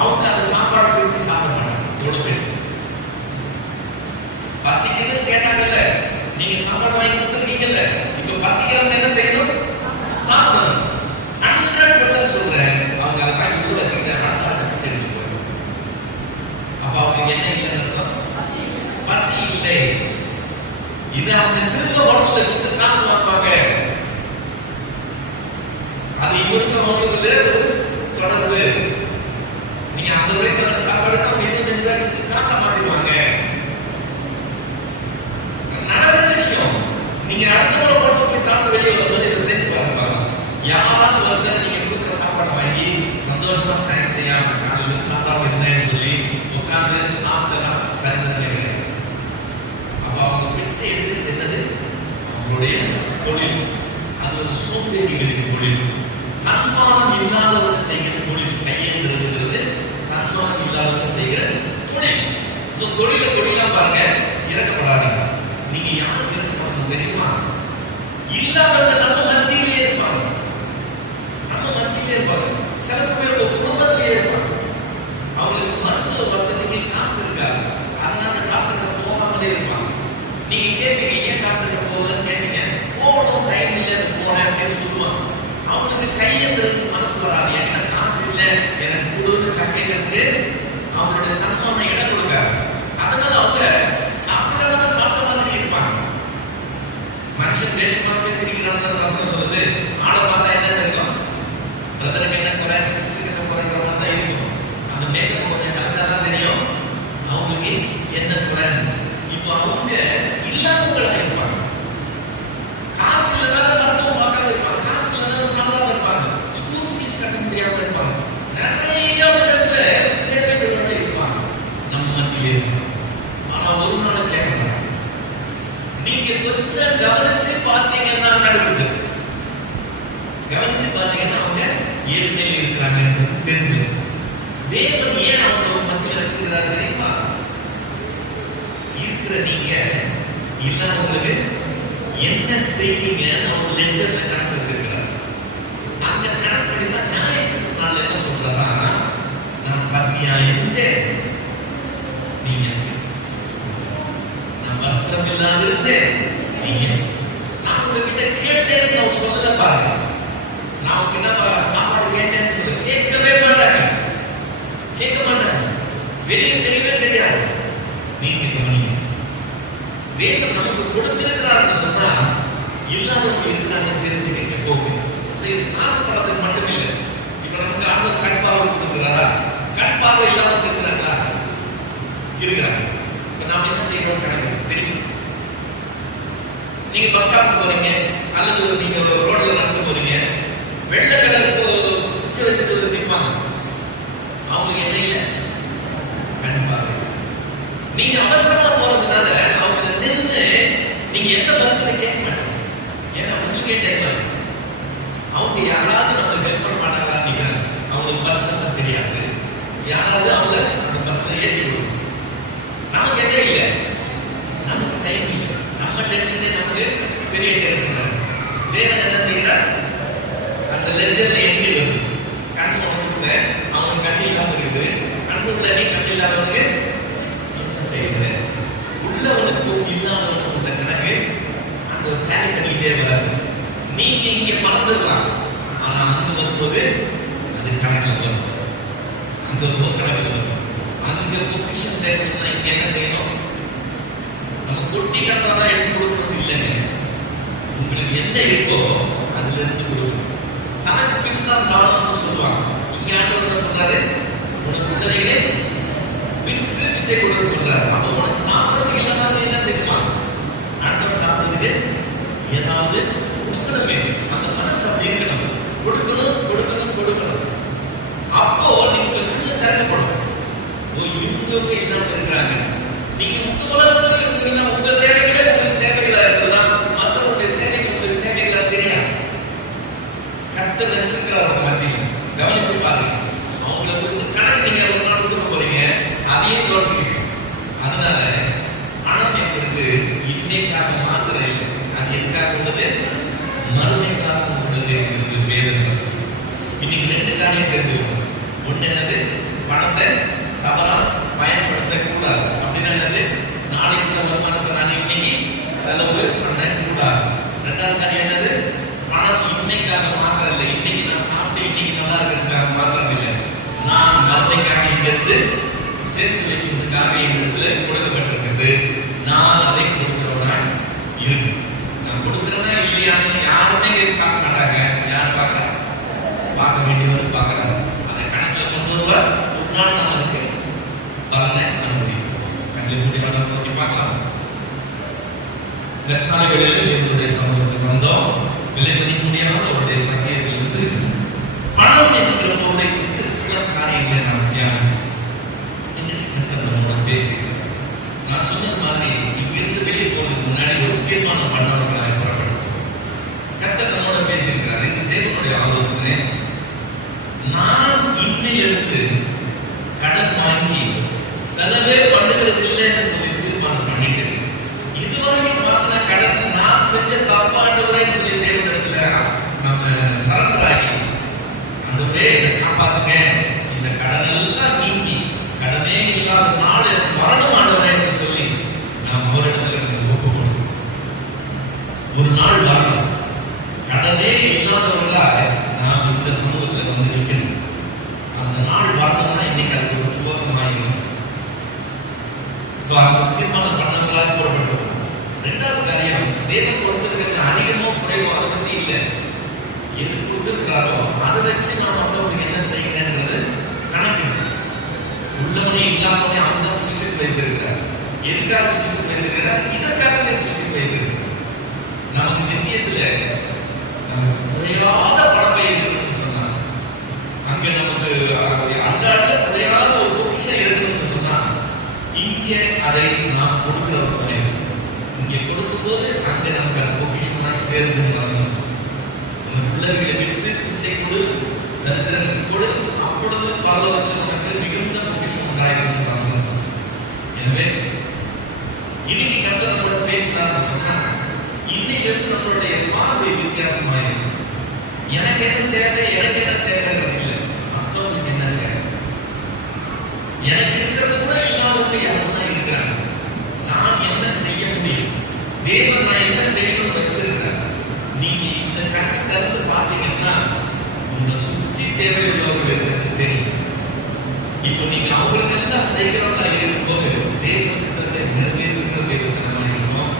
அவங்க அந்த சாப்பாடு பிரிச்சு சாப்பிட மாட்டாங்க. எவ்வளவு பேர் பசிக்குன்னு கேட்டாங்கல்ல, நீங்க சாப்பாடு வாங்கி கொடுத்துருக்கீங்கல்ல, இப்ப பசிக்கிறவங்க என்ன செய்யணும்? சாப்பிடணும். 100% சொல்றேன், அவங்க அதை வாங்கி உள்ள வச்சுக்கிட்டு அடுத்த செடிக்கு போயிடும். அப்ப அவங்களுக்கு என்ன இல்லைன்னு அர்த்தம்? பசி இல்லை. இது அவங்க திரும்ப ஹோட்டல்ல கொடுத்து காசு வாங்குவாங்க. அது இவருக்கு அவங்களுக்கு வேறு தொடர்பு. நீங்க 50 ரூபாய்க்கு சாப்பாடு அவங்க 25 ரூபாய்க்கு காசா மாத்திடுவாங்க. நடந்த விஷயம். நீங்க அடுத்த முறை ஹோட்டல் போய் சாப்பிட்டு வெளியே வரும்போது இதை செஞ்சு பாருங்க. யாராவது ஒருத்தர் நீங்க கொடுக்குற சாப்பாடை வாங்கி சந்தோஷமா டைம் செய்யாம காலையில் சாப்பாடு என்னன்னு சொல்லி உட்கார்ந்து சாப்பிட்டா சரிதமே கிடையாது. அப்ப அவங்க பிச்சை எடுத்து என்னது? அவங்களுடைய தொழில். அது ஒரு சோம்பேறிகளின் தொழில். தன்மானம் இல்லாதவர்கள் செய்கிற தொழில். கையெழுந்துறது தன்மானம் இல்லாதவர்கள் செய்கிற தொழில். தொழிலா பாருங்க, இறக்கப்படாதீங்க. நீங்க யாருக்கு இறக்கப்படணும் தெரியுமா? இல்லாதவங்க நம்ம மத்தியிலே இருப்பாங்க. நம்ம மத்தியிலே இருப்பாங்க. சில சமயம் குடும்பத்திலே இருப்பாங்க. அவங்களுக்கு மருத்துவ வசதிக்கு காசு இருக்காது. அதனால டாக்டர் போகாமலே இருப்பாங்க. நீங்க கேட்பீங்க, ஏன் டாக்டர் போகலன்னு கேட்டீங்க. போகணும், டைம் இல்லை, போறேன் அப்படின்னு சொல்லுவாங்க. அவங்களுக்கு கையெழுத்து மனசு வராது. என்கிட்ட காசு இல்லை, எனக்கு கொடுன்னு கேட்கறதுக்கு அவங்களுடைய தன்மான இடம் கொடுக்காது. அதனால அவங்க சாப்பிடாத சாப்பிட்ட மாதிரி இருப்பாங்க. மனுஷன் வேஷமாகவே திரிகிறான்னு வசனம் சொல்லுது. ஆளை பார்த்தா என்ன தெரியும்? பிரதருக்கு என்ன குறை, சிஸ்டருக்கு என்ன குறைன்ற மாதிரி தான் இருக்கும். அந்த மேக்கப் கொஞ்சம் கலைச்சாதான் தெரியும் அவங்களுக்கு என்ன குறை. இப்போ அவங்க இல்லாதவங்களா இருப்பாங்க. காசு இல்லாத மருத்துவம் பார்க்காம இருப்பாங்க. காசு இல்லாத சாப்பிடாம இருப்பாங்க. ஸ்கூல் ஃபீஸ் கட்ட முடியாம இருப்பாங்க. நிறைய விதத்துல தேவைகளோட இருப்பாங்க. நம்ம மத்தியிலே இருப்பாங்க. ஆனா ஒரு நாள் கேட்கணும், நீங்க கொஞ்சம் கவனிச்சு பார்த்தீங்கன்னா நடக்குது. கவனிச்சு பார்த்தீங்கன்னா அவங்க ஏழ்மையில் இருக்கிறாங்க தெரிஞ்சு. தேவன் ஏன் அவங்க மத்தியில் வச்சிருக்கிறாரு தெரியுமா? இருக்கிற நீங்க இல்லாதவங்களுக்கு என்ன செய்வீங்க அவங்க லெட்ஜர்ல கணக்கு வச்சிருக்கிறார். அந்த கணக்கு தான் நியாயத்துக்கு நாள் என்ன சொல்றாரா, நான் பசியா இருந்தேன், நீங்க நான் வஸ்திரம் இல்லாம இருந்தேன், நீங்க நான் உங்ககிட்ட கேட்டேன் நான் சொல்லல பாருங்க. நான் உங்ககிட்ட சாப்பாடு கேட்டேன்னு சொல்லி கேட்கவே மாட்டாங்க. கேட்க மாட்டாங்க. வெளியே தெரியவே தெரியாது. நீங்க கவனிங்க. தேவன் நமக்கு கொடுத்திருக்கிறார்னு சொன்னா இல்லாதவங்க இருக்கிறாங்கன்னு தெரிஞ்சுக்கிட்டு போகும். சரி, ஆசைப்படுறதுக்கு மட்டும் இல்லை. இப்ப நமக்கு ஆண்டவர் கண் பார்வை கொடுத்துருக்கிறாரா? கண் பார்வை இல்லாதவங்க இருக்கிறாங்களா? இருக்கிறாங்க. இப்ப நாம என்ன செய்யறோம் கிடையாது தெரியும். நீங்க பஸ் ஸ்டாப் போறீங்க அல்லது நீங்க ரோட்ல நடந்து போறீங்க, வெள்ளை கடலுக்கு உச்சி வச்சுட்டு நிற்பாங்க. அவங்களுக்கு என்ன இல்லை? கண் பார்வை. நீங்க அவசரமா போறதுனால அவங்க நின்று நீங்க எந்த பஸ்ல கேட்க மாட்டீங்க. ஏன்னா உங்களுக்கே டைம் அவங்க யாராவது நம்ம ஹெல்ப் பண்ண மாட்டாங்களா? அவங்களுக்கு பஸ் நம்பர் தெரியாது. யாராவது அவங்க அந்த பஸ்ல ஏற்றி விடுவோம். நமக்கு எதே இல்லை, நமக்கு டைம் இல்லை. நம்ம டென்ஷனே நமக்கு பெரிய டென்ஷன். தேவன் என்ன செய்யறார்? அந்த லெட்ஜர்ல எண்ணி வருது. கண் உணர்ந்து அவங்க கண்ணி இல்லாம இருக்குது. கண்ணு உடனே கண் இல்லாதவங்க உள்ளவனுக்கும் இல்லாதவனுக்கும் உள்ள கணக்கு அந்த டேலி பண்ணிக்கிட்டே வராது. நீங்க இங்க மறந்துடலாம், ஆனா அங்க வரும்போது அது கணக்கில் வரும். அங்க கணக்கு வரும். அங்க பொக்கிஷம் சேர்க்கணும்னா இங்க என்ன செய்யணும்? நம்ம கொட்டி கிடந்தாதான் எடுத்து கொடுக்கணும் இல்லைங்க. உங்களுக்கு என்ன இருக்கோ அதுல இருந்து கொடுக்கணும். தனக்கு பின்தான் வாழணும்னு சொல்லுவாங்க. இங்க ஆண்டவர் சொல்றாரு, உனக்கு உள்ளதையே விற்று பிச்சை கொடுன்னு சொல்றாரு. அப்ப உனக்கு சாப்பிடுறதுக்கு இல்லாத என்ன செய்யுமா? ஆண்டவர் சாப்பிடுறதுக்கு ஏதாவது கொடுக்கணுமே. அந்த மனசு அப்படி இருக்கணும். கொடுக்கணும் கொடுக்கணும் கொடுக்கணும். அப்போ நீங்க கண்ணு திறக்கப்படும். இவங்க இல்லாம இருக்கிறாங்க. நீங்க உங்க உலகத்துல இருந்தீங்கன்னா உங்க தேவைகளே உங்களுக்கு தேவைகளா இருக்குதுன்னா மற்றவங்களுடைய தேவைகள் உங்களுக்கு தேவைகளா தெரியாது. கவனிச்சு பாருங்க. அவங்களுக்கு வந்து கணக்கு நீங்க ஒரு நாள் கொடுக்க போறீங்க, அதையே கவனிச்சுக்கிட்டு. அதனால பணம் என்பது இன்னைக்காக மாத்திரம் இல்லை, அது எதுக்காக உள்ளது? மறுமைக்காக உள்ளது என்பது வேத சட்டம். இன்னைக்கு 2 காரியம் தெரிஞ்சுக்கணும். ஒண்ணு என்னது? பணத்தை தவறா பயன்படுத்த கூடாது. அப்படின்னு என்னது? நாளைக்கு வருமானத்தை நான் இன்னைக்கு செலவு பண்ண கூடாது. 2வது காரியம் என்னது? பணம் இன்னைக்காக மாத்திரம் இல்லை, இன்னைக்கு நான் சாப்பிட்டு இன்னைக்கு நல்லா இருக்கிறதுக்காக மாத்திரம் இல்லை, நான் மறுமைக்காக இங்கிருந்து சேர்த்து வைக்கிறதுக்காக எங்களுக்கு கொடுக்கப்பட்டிருக்கிறது. நான் அதை கொடுக்கிறவனா இருக்கு. நான் கொடுக்கிறேன்னா இல்லையான்னு யாருமே பார்க்க மாட்டாங்க. யார் பார்க்க வேண்டியவர் பார்க்கறாங்க. அதை கணக்கில் கொண்டு வருவார். ஒரு நாள் நான் அதுக்கு பலனை அனுபவிப்போம். கண்ணில் மூடி நோக்கி பார்க்கலாம். இந்த காலங்களில் என்னுடைய சமூகத்துக்கு வந்தோம். விலை மதிக்க முடியாத அவருடைய சத்தியத்திலிருந்து பணம் என்கிற பொருளை குறித்து சில காரியங்களை நாம் தியானம் பேசுகிறேன். நான் சொன்னது மாதிரி இங்கிருந்து வெளியே போறதுக்கு முன்னாடி ஒரு தீர்மானம் பண்ணவர்களாக புறப்படும். கர்த்தர் நம்மோட பேசியிருக்கிறார். இந்த தேவனுடைய ஆலோசனை, நான் இன்னையிலிருந்து கடன் வாங்கி செலவே பண்ணுகிறது இல்லை என்று சொல்லி தீர்மானம் பண்ணிட்டு, இதுவரைக்கும் வாங்கின கடன் நான் செஞ்ச தப்பாண்டவரேன்னு சொல்லி தேவனிடத்துல நம்ம சரண்டராகி, ஆண்டவரே காப்பாத்துங்க, இந்த கடன் எல்லாம் நீங்கி கடனே இல்லாத நாள் எனக்கு மரணம் ஆண்டவரே என்று சொல்லி நாம் அவரிடத்துல ஒப்பு கொடுக்கணும். ஒரு நாள் வரணும், கடனே இல்லாதவர்களா நாம் இந்த சமூகத்துல வந்து நிற்கணும். அந்த நாள் வரணும்னா இன்னைக்கு அதுக்கு ஒரு துவக்கமாயிடும். அந்த தீர்மானம் பண்ணவங்களாக புறப்பட்டு. 2வது காரியம், தேவன் கொடுத்ததுக்கு அதிகமோ குறைவோ அதை பத்தி இல்லை. எது கொடுத்திருக்கிறாரோ அதை வச்சு நாம் மற்றவங்களுக்கு என்ன செய்யணுன்றது கணக்கு. உள்ளவனே இல்லாமலே அவன் தான் சிருஷ்டித்து வைத்திருக்கிறார். எதுக்காக சிருஷ்டித்து வைத்திருக்கிறார்? இதற்காகவே சிருஷ்டித்து வைத்திருக்கிறார். நமக்கு நித்தியத்துல குறையாத பணப்பை இருக்கணும்னு சொன்னா, அங்க நமக்கு அன்றாட குறையாத ஒரு பொக்கிஷம் இருக்கணும்னு சொன்னா, இங்கே அதை நாம் கொடுக்கிற ஒரு முறை. இங்கே கொடுக்கும் போது அங்க நமக்கு அந்த பொக்கிஷமாக சேர்ந்து வசனம் சொல்லும். பிள்ளைகளை விற்று பிச்சை கொடு, தரித்திரங்களுக்கு கொடு, அப்பொழுது பரலோகத்தில் நமக்கு மிகுந்த பொக்கிஷம் உண்டாயிருக்கும் வசனம் சொல்லும். எனவே இன்னைக்கு கர்த்தர் நம்மளோட பேசினார்னு சொன்னா, இன்னைக்கு நம்மளுடைய பார்வை வித்தியாசமாயிருக்கு. எனக்கு என்ன தேவை, எனக்கு என்ன தேவைன்றது இல்லை, மற்றவங்களுக்கு என்ன தேவை. எனக்கு இருக்கிறது கூட இல்லாதவங்க யாரும் இருக்கிறாங்க. நான் என்ன செய்ய முடியும்? தேவன் நான் என்ன செய்யணும்னு வச்சிருக்கிறேன். நீங்க இந்த கண்ணை திறந்து பார்த்தீங்கன்னா உங்களை சுத்தி தேவை உள்ளவர்களுக்கு தெரியும். இப்போ நீங்க அவங்களுக்கு எல்லாம் செய்கிறவங்களா இருக்கும்போது தேவ சித்தத்தை நிறைவேற்றுகிற தேவத்தினமாக இருக்கணும்.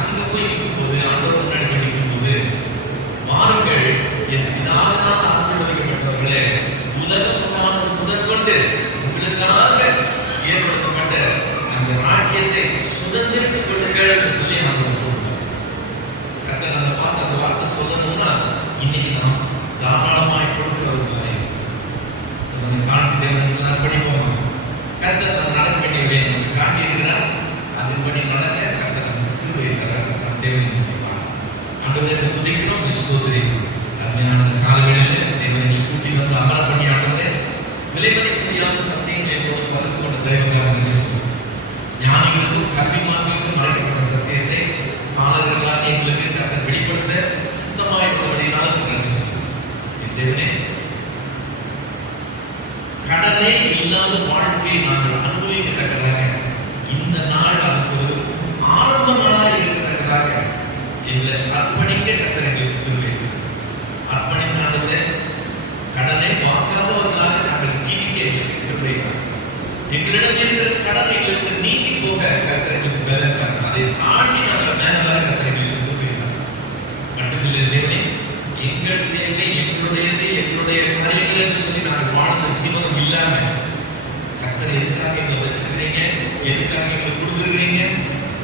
அங்க போய் நிற்கும் போது, ஆண்டவர் முன்னாடி நிற்கும் போது, வாருங்கள் என் பிதாவினால் ஆசீர்வதிக்கப்பட்டவர்களே, உலகம் முதற்கொண்டு உங்களுக்காக ஏற்படுத்தப்பட்ட அந்த ராஜ்யத்தை சுதந்திரித்துக் கொள்ளுங்கள் என்று சொல்லி ஆண்டவர் கர்த்தர் நம்ம பார்த்து அந்த வார்த்தை சொல்லணும்னா இன்னைக்கு நாம் தாராளமாய் கொடுக்கிறவர்களே காணி தேவன் படிப்போம். கர்த்தர் நாம் நடக்க வேண்டியவை நமக்கு காட்டியிருக்கிறார். அதன்படி நடக்க கர்த்தர் நமக்கு கிருபை இருக்கிறார். நம் தேவனை ஆண்டவரை துதிக்கிறோம், ஸ்தோத்திரிக்கிறோம். அருமையான காலவேளையில் தேவனை நீ கூட்டி வந்து அமர பண்ணி ஆண்டவரே, விலைமதிக்க முடியாத சத்தியங்களை போல வளர்த்து கொண்ட தேவனுக்காக நன்றி சொல்லுவோம். ஞானிகளுக்கும் கல்விமான்களுக்கும் மறைக்கப்பட்ட சத்தியத்தை காலர்களாக எங்களுக்கு கர்த்தர் வெளிப்படுத்த சித்தமாயிருந்தபடியால் நன்றி சொல்லுவோம். தேவனே, கடனே இல்லாத வாழ்க்கையை நாங்கள் அனுபவிக்கத்தக்கதாக இந்த நாள் அதுக்கு ஒரு ஆரம்ப நாளாக இருக்கத்தக்கதாக எங்களை அர்ப்பணிக்க கர்த்தர் எங்களுக்கு கிருபை அர்ப்பணித்த ஆண்டவரே, கடனை வாங்காதவர்களாக நாங்கள் ஜீவிக்க எங்களுக்கு கிருபை. எங்களிடம் இருக்கிற கடனை எங்களுக்கு நீங்கி போக கர்த்தர் எங்களுக்கு வேலை தரணும். அதை தாண்டி நாங்கள் மேல வர கர்த்தர் எங்களுக்கு கிருபை மட்டுமில்லை. தேவனே, எங்கள் தேவை எங்களுடையது, எங்களுடைய காரியங்கள் என்று சொல்லி நாங்கள் வாழ்ந்த ஜீவனம் இல்லாம கர்த்தர் எதுக்காக எங்களை வச்சிருக்கீங்க, எதுக்காக எங்களை கொடுத்துருக்கீங்க,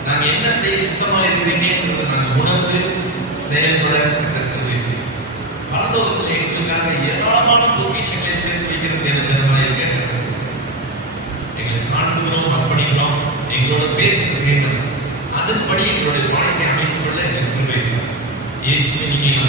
நாங்க என்ன செய்ய சுத்தமா இருக்கிறீங்க என்பதை நாங்கள் உணர்ந்து செயல்பட கர்த்தர் பேசி பரலோகத்தில் எங்களுக்காக ஏராளமான பொக்கிஷங்களை சேர்த்து வைக்கிற தேவஜனமாக இருக்க எங்களை காண்கிறோம், அர்ப்பணிக்கிறோம். எங்களோட பேசுகிறேன், அதன்படி எங்களுடைய வாழ்க்கை அமைத்துக் கொள்ள எங்களுக்கு இயேசுவை நீங்க